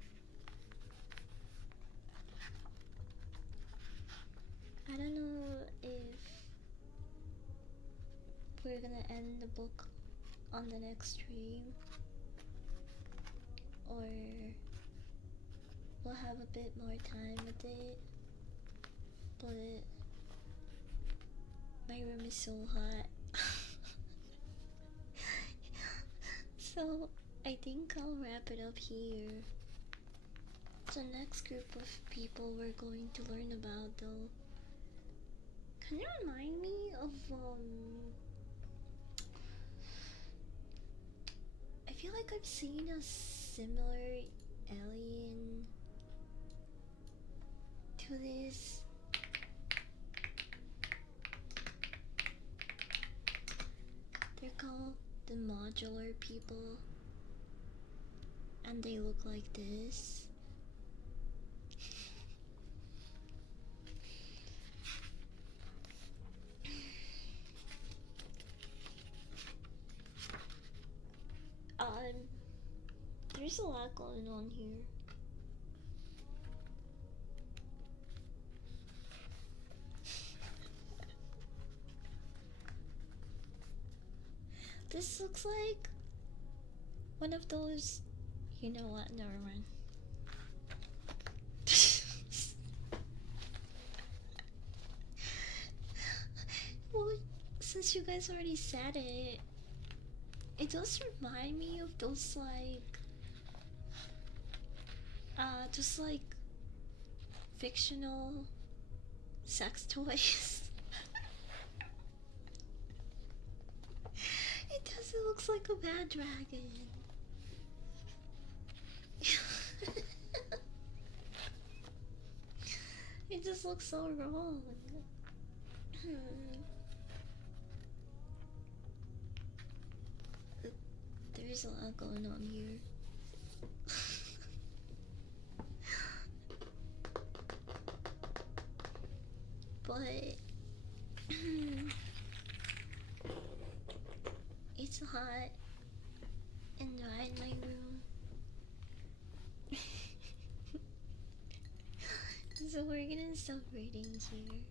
I don't know if we're gonna end the book on the next stream or we'll have a bit more time with it, but my room is so hot. So I think I'll wrap it up here. The next group of people we're going to learn about, though, can you remind me of I feel like I've seen a similar alien to this. They're called the modular people, and they look like this. There's a lot going on here. This looks like one of those. You know what? Never mind. Well, since you guys already said it, it does remind me of those just like fictional sex toys. It does, it looks like a bad dragon. It just looks so wrong. There's a lot going on here. But it's hot and dry in my room. So we're gonna stop reading here.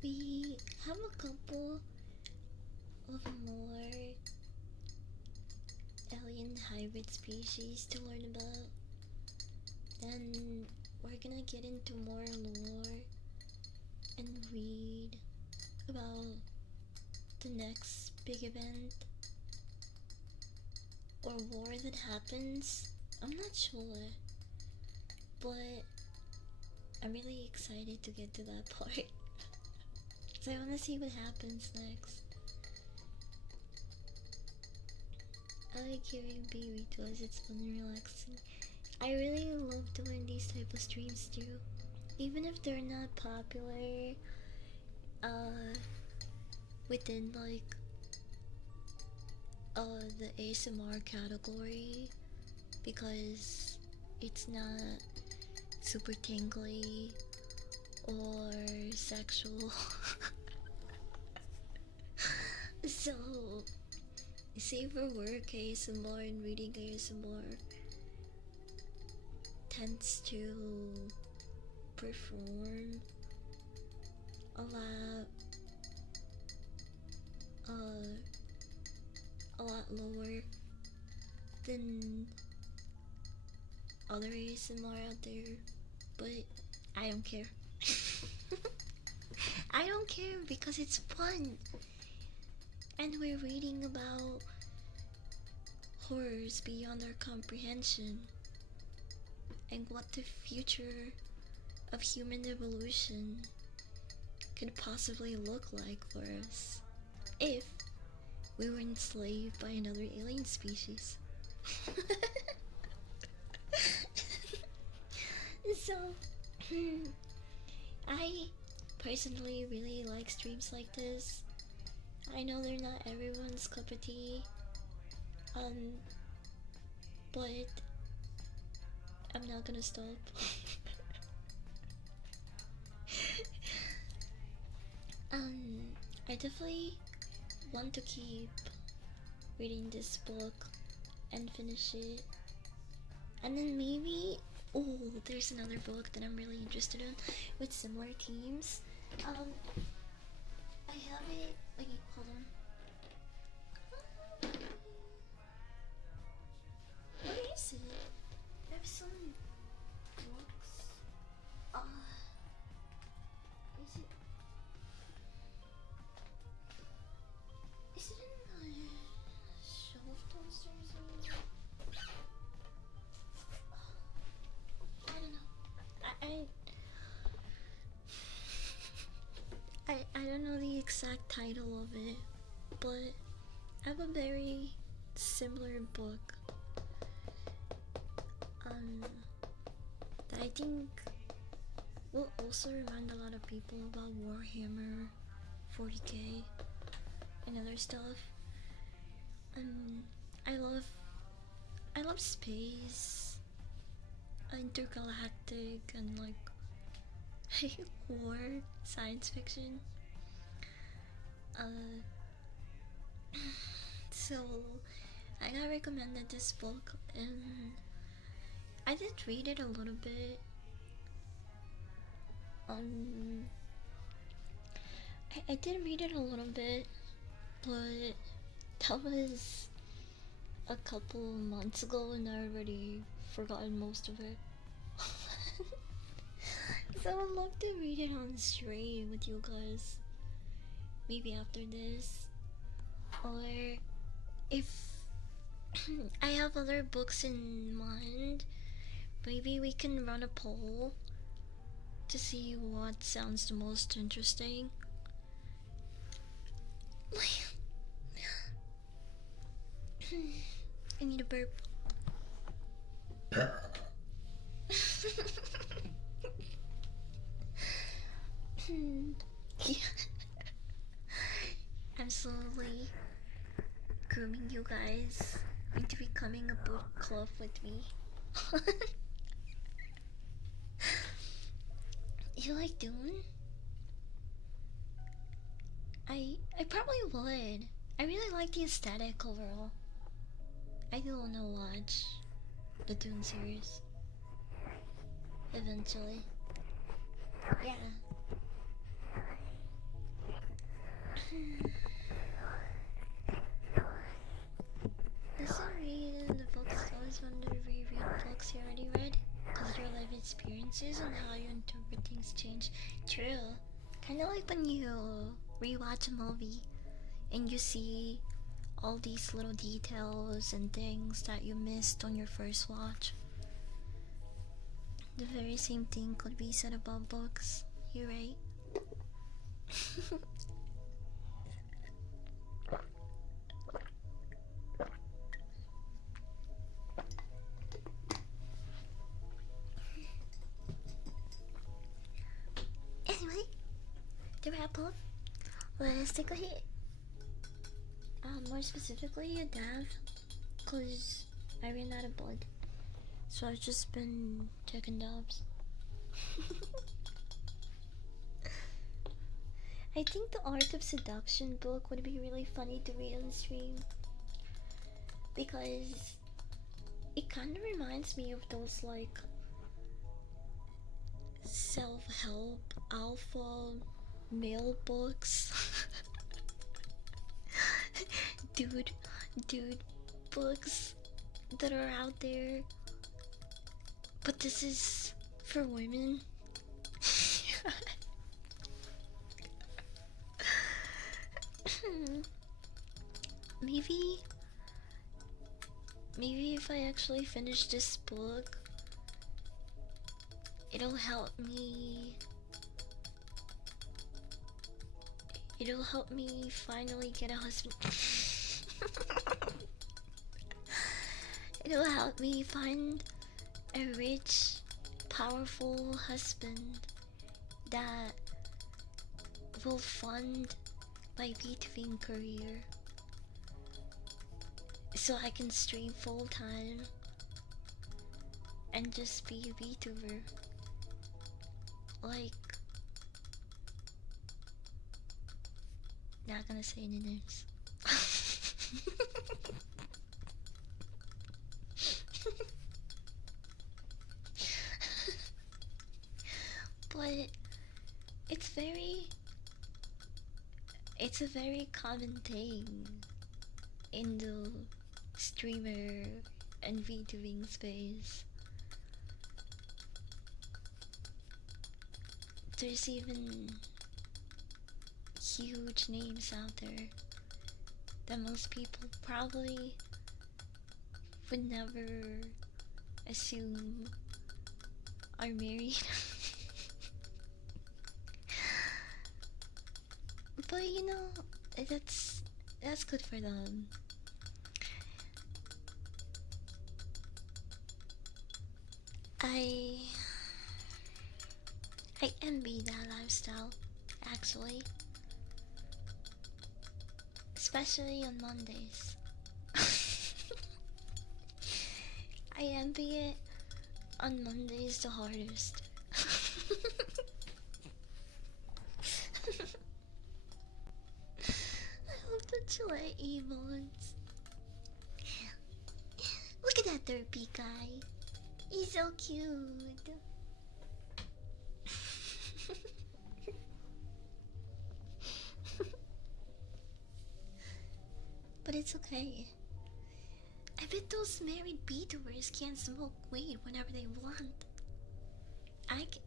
We have a couple of more alien hybrid species to learn about. Then we're gonna get into more lore and read about the next big event or war that happens. I'm not sure, but I'm really excited to get to that part. So I wanna see what happens next. I like hearing baby toys, it's fun and relaxing. I really love doing these type of streams too. Even if they're not popular within like the ASMR category, because it's not super tingly or sexual. So safe for work ASMR and reading ASMR tends to perform a lot lower than other ASMR out there, but I don't care. I don't care because it's fun, and we're reading about horrors beyond our comprehension and what the future of human evolution could possibly look like for us if we were enslaved by another alien species. So, I personally really like streams like this. I know they're not everyone's cup of tea, but I'm not gonna stop. I definitely want to keep reading this book and finish it, and then maybe, oh, there's another book that I'm really interested in with similar themes. I have it. Wait, hold on. What is it? I have some books. Is it? Is it in the shelf downstairs? I don't know. I don't know the exact title of it, but I have a very similar book that I think will also remind a lot of people about Warhammer 40k and other stuff. I love space, intergalactic, and like war, science fiction. So I got recommended this book, and I did read it a little bit. I did read it a little bit, but that was a couple months ago, and I already forgotten most of it. So I'd love to read it on stream with you guys. Maybe after this. Or if I have other books in mind, maybe we can run a poll to see what sounds the most interesting. I need a burp. Yeah. I'm slowly grooming you guys into becoming a book club with me. You like Dune? I probably would. I really like the aesthetic overall. I do wanna watch the Dune series eventually. Yeah. Doesn't read the books always wanted to reread books you already read? Because your life experiences and how you interpret things change. True. Kinda like when you rewatch a movie and you see all these little details and things that you missed on your first watch. The very same thing could be said about books. You're right. Anyway, to wrap up, let's take a hit. More specifically, a dab, cause I ran out of blood. So I've just been taking dabs. I think the Art of Seduction book would be really funny to read on stream. Because it kind of reminds me of those like self-help alpha male books. dude books that are out there, but this is for women. maybe if I actually finish this book, it'll help me finally get a husband. It'll help me find a rich, powerful husband that will fund my VTubing career so I can stream full time and just be a VTuber. Like, not gonna say any names. But it's a very common thing in the streamer and VTubing space. There's even huge names out there that most people probably would never assume are married. But you know, that's good for them. I envy that lifestyle, actually. Especially on Mondays. I envy it on Mondays the hardest. I love the Chile emotes. Look at that derpy guy. He's so cute. But it's okay. I bet those married VTubers can't smoke weed whenever they want. I can.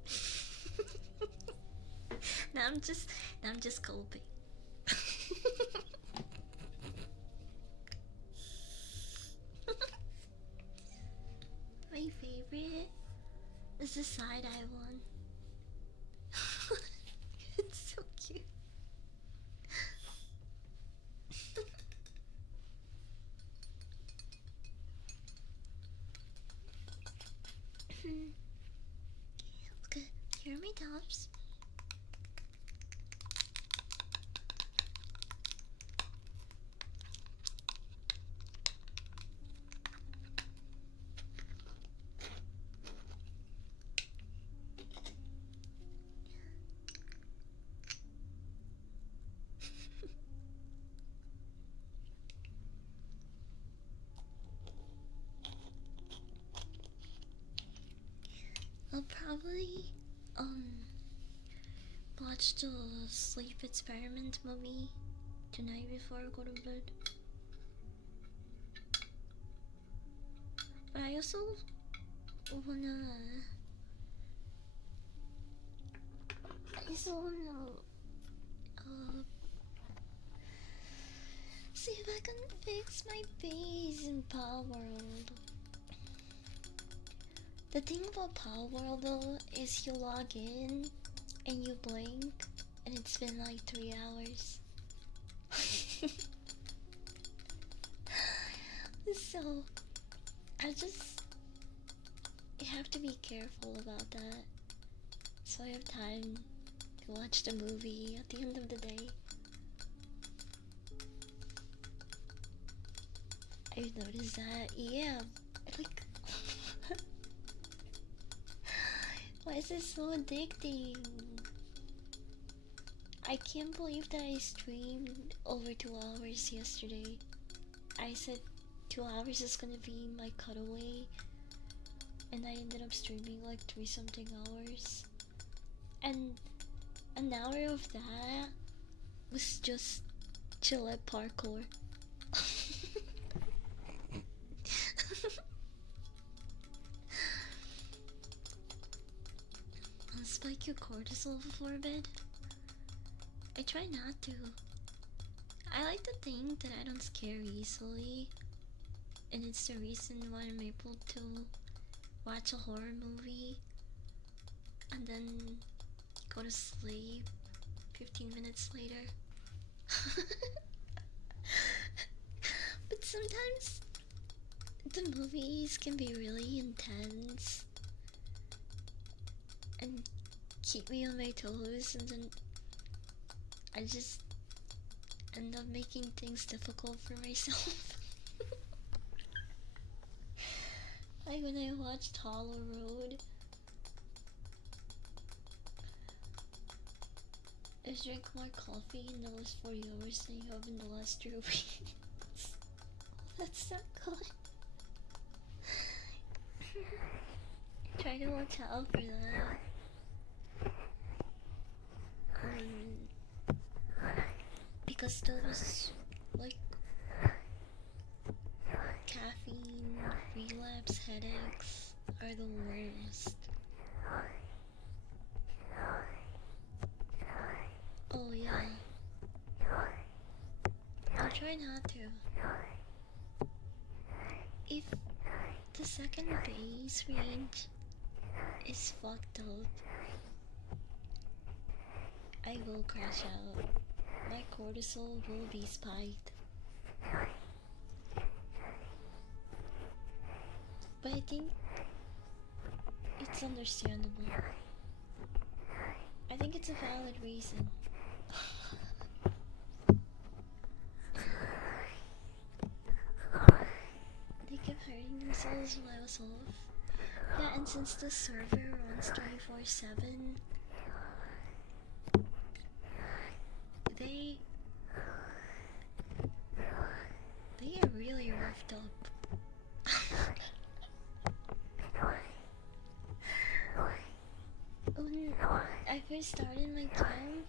now I'm just coping. My favorite is the side-eye one. It's so cute. Okay, here are my tops. I'll probably watch the sleep experiment movie tonight before I go to bed. But I also wanna see if I can fix my base in Power World. The thing about Power World though is you log in and you blink and it's been like 3 hours. So I just have to be careful about that so I have time to watch the movie at the end of the day. I've noticed that, yeah, like why is this so addicting? I can't believe that I streamed over 2 hours yesterday. I said 2 hours is gonna be my cutaway, and I ended up streaming like 3 something hours. And an hour of that was just chill at parkour. Spike your cortisol before bed? I try not to. I like to think that I don't scare easily, and it's the reason why I'm able to watch a horror movie and then go to sleep 15 minutes later. But sometimes the movies can be really intense and keep me on my toes, and then I just end up making things difficult for myself. Like when I watched Hollow Road, I drank more coffee in the last 40 hours than you have in the last 2 weeks. That's not good. Try to watch out for that. Because those, like, caffeine relapse headaches are the worst. Oh yeah. I'll try not to. If the second base range is fucked up, I will crash out. My cortisol will be spiked. But I think it's understandable. I think it's a valid reason. They kept hurting themselves while I was off. Yeah, and since the server runs 24/7, they get really roughed up. When I first started my camp,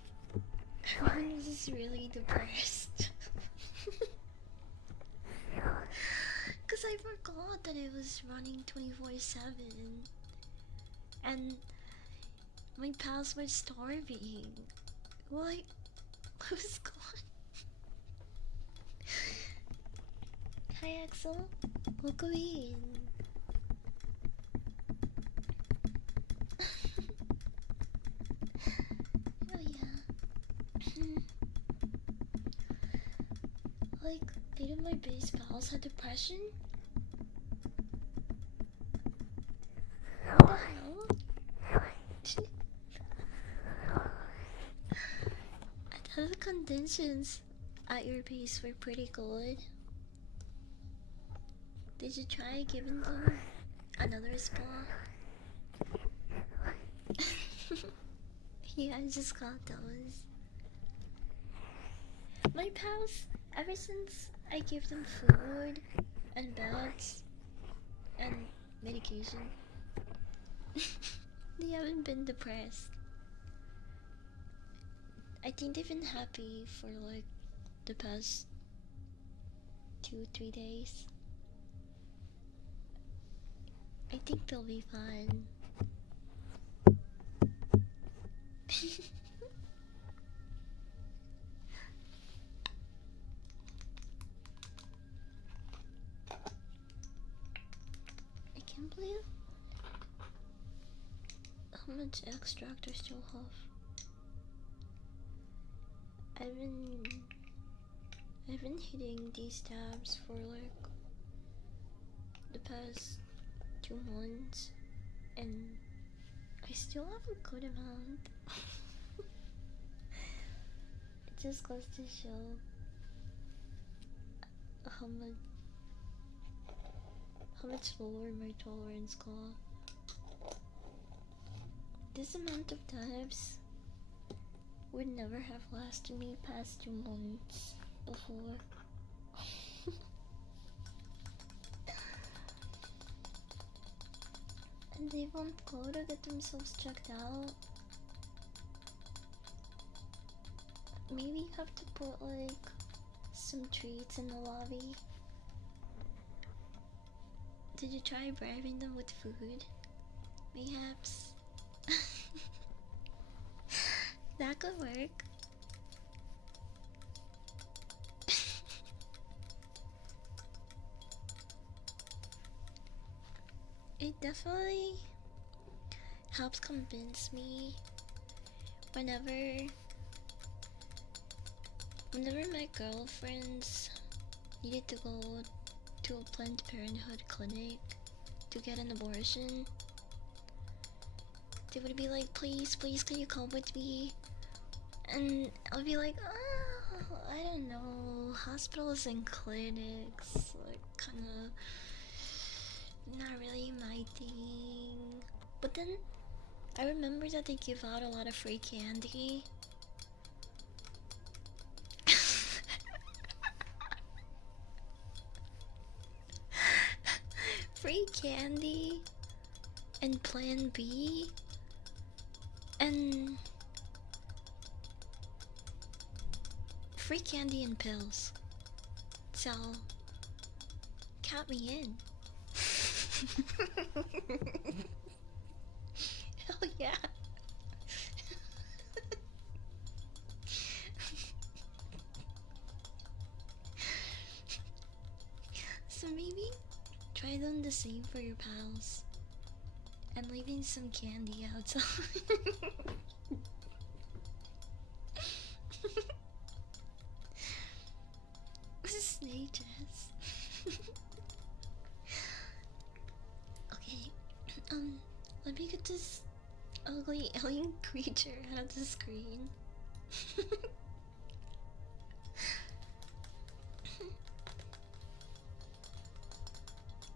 everyone was just really depressed. Cause I forgot that it was running 24/7, and My pals were starving. What? Who's gone? Hi Axel. Welcome in. Oh yeah. Like, 8 of my base pals had depression? What the hell? I thought the conditions at your base were pretty good. Did you try giving them another spa? Yeah, I just got those. My pals, ever since I gave them food and beds and medication, they haven't been depressed. I think they've been happy for like the past 2-3 days. I think they'll be fine. I can't believe how much extract I still have. I've been hitting these tabs for like the past 2 months, and I still have a good amount. It just goes to show how much lower my tolerance got. This amount of tabs would never have lasted me past 2 months before. And they won't go to get themselves checked out. Maybe you have to put like some treats in the lobby. Did you try bribing them with food? Mayhaps. That could work. It definitely helps convince me whenever my girlfriends needed to go to a Planned Parenthood clinic to get an abortion. They would be like, please, can you come with me? And I'll be like, oh, I don't know, hospitals and clinics, like, kinda not really my thing. But then I remember that they give out a lot of free candy. Free candy and Plan B and free candy and pills. So count me in. Hell yeah. So maybe try doing the same for your pals and leaving some candy outside. Snake dress. Okay, let me get this ugly alien creature out of the screen.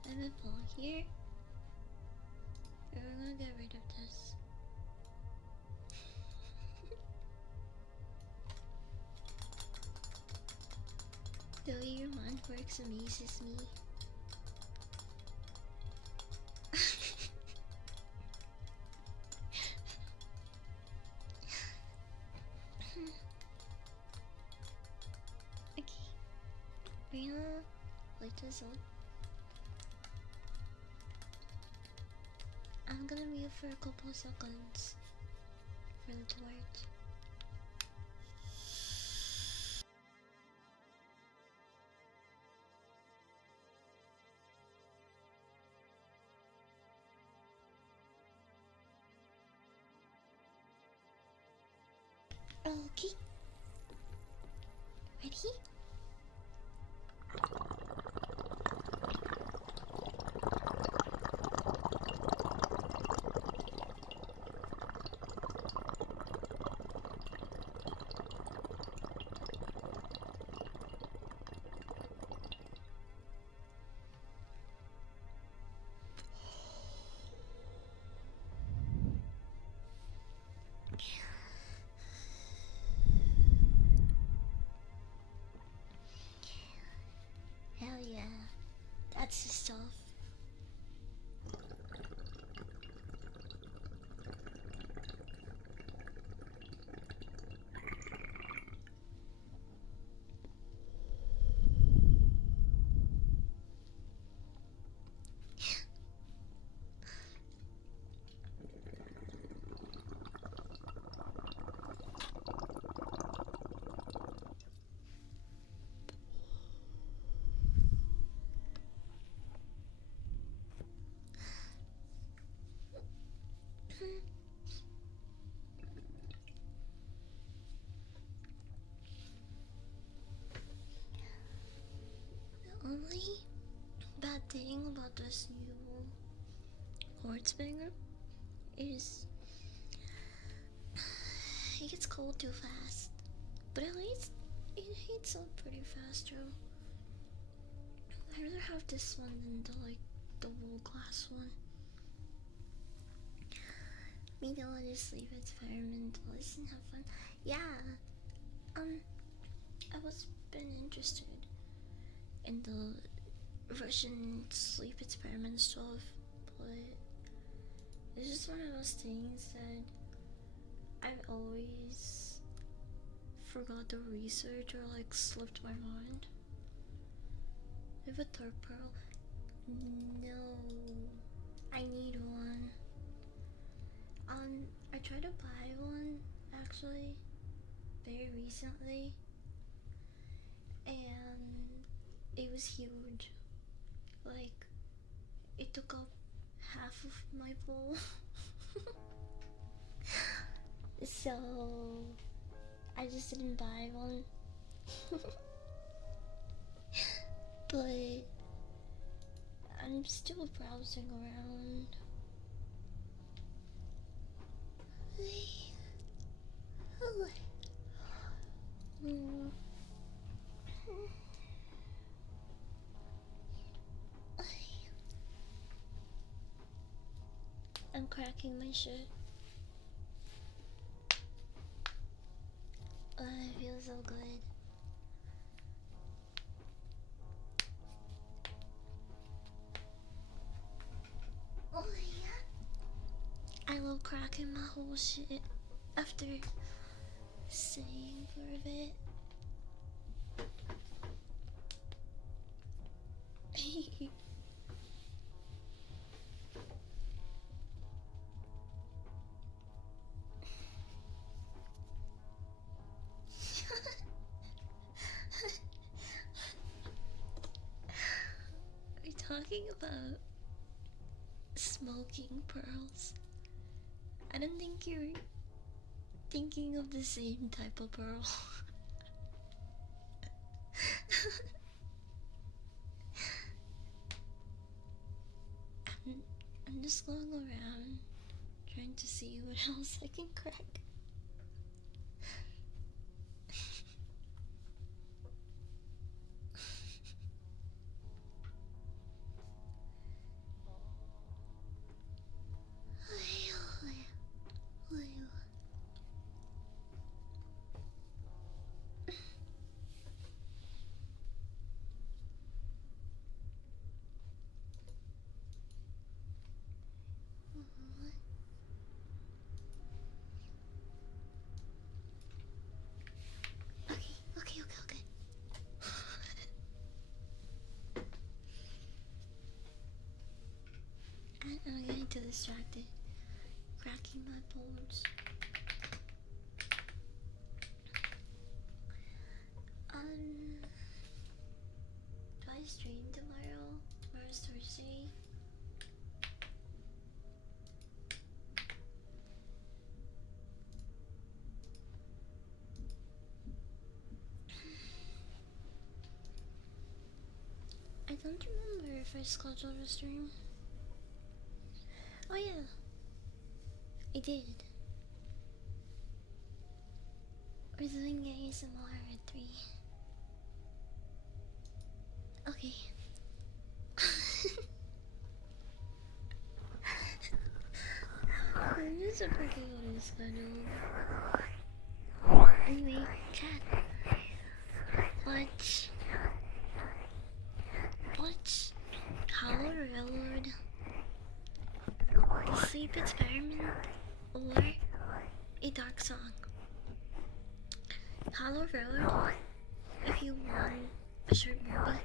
I have a ball here. We're gonna get rid of this. The way your mind works amazes me. Okay, we're gonna light this up. I'm gonna mute for a couple of seconds. for the torch. Okay. Ready? Hell yeah. That's the stuff. The only bad thing about this new quartz banger is it gets cold too fast. But at least it heats up pretty fast too. I'd rather have this one than the wool glass one. Maybe I'll just leave experimentalist and have fun. Yeah, I was been interested in the Russian sleep experiment stuff, but it's just one of those things that I've always forgot to research or like slipped my mind. With a third pearl? No, I need one. I tried to buy one actually very recently, and it was huge. Like, it took up half of my bowl. So I just didn't buy one. But I'm still browsing around. I'm cracking my shit. Oh, it feels so good. Oh yeah. I love cracking my whole shit after sitting for a bit. We're talking about smoking pearls. I don't think you're thinking of the same type of pearl. I'm just going around trying to see what else I can crack. Okay. I'm getting too distracted, cracking my bones. Do I stream tomorrow? Tomorrow's Thursday. I don't remember if I scheduled a stream. Oh yeah, I did. We're doing ASMR at 3. Okay. I'm just working on this schedule. Anyway, chat. Watch Hollow Railroad, The Sleep Experiment, or A Dark Song. Hollow Road if you want a short movie.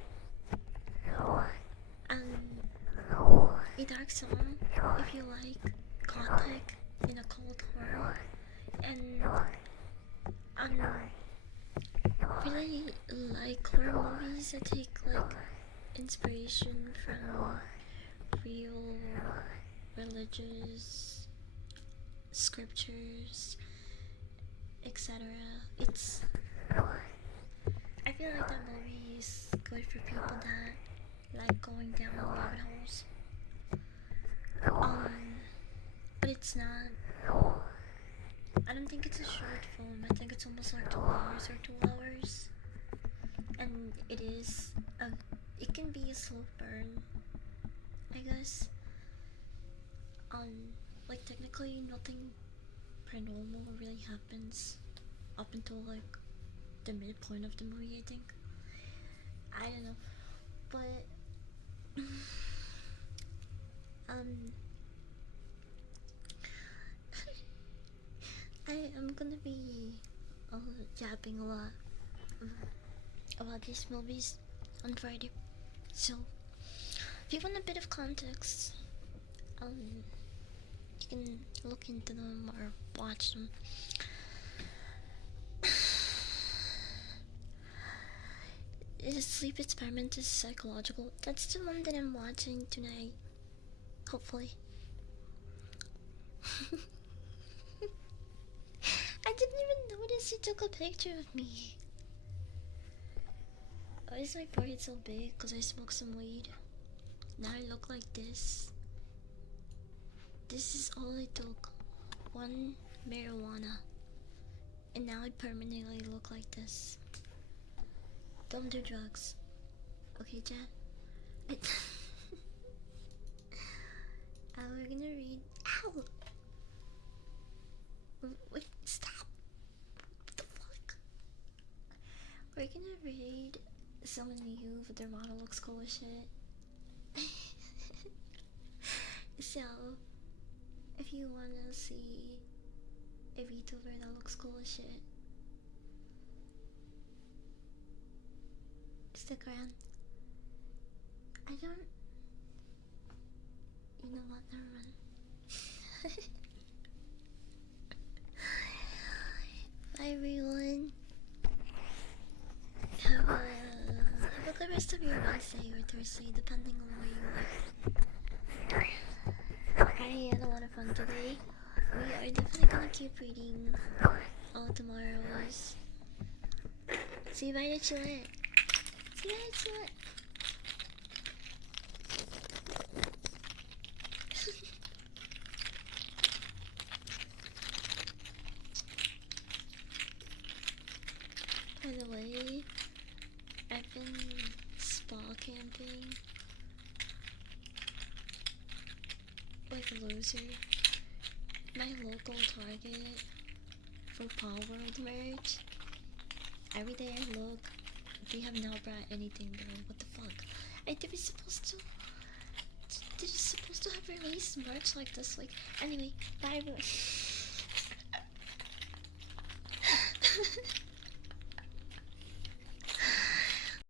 A Dark Song if you like gothic in a cold horror. And really like horror movies that take like inspiration from real religious scriptures, etc. I feel like that movie is good for people that like going down rabbit holes. But it's not. I don't think it's a short film. I think it's almost like 2 hours or 2 hours, and it can be a slow burn, I guess. Like technically nothing paranormal really happens up until like the midpoint of the movie, I think. I don't know, but I am gonna be yapping a lot about these movies on Friday, so if you want a bit of context, you can look into them or watch them. The Sleep Experiment is psychological. That's the one that I'm watching tonight. Hopefully. I didn't even notice you took a picture of me. Why is my forehead so big? Because I smoked some weed. Now I look like this. This is all I took. 1 marijuana. And now I permanently look like this. Don't do drugs. Okay, Chad? We're gonna read. Ow! Wait, stop! What the fuck? We're gonna read someone new, but their model looks cool as shit. So, if you wanna see a VTuber that looks cool as shit, stick around. I don't. You know what? Never mind. Bye, everyone. Have a good rest of your Wednesday or Thursday, depending on where you are. I had a lot of fun today. We are definitely gonna keep reading all tomorrow's. See you by the chillet. See you by the chillet. By the way, I've been spa camping like a loser. My local Target for Paw World merch. Every day I look, they have not brought anything, bro. What the fuck? They were supposed to. They're supposed to have released merch like this. Like, anyway, bye everyone.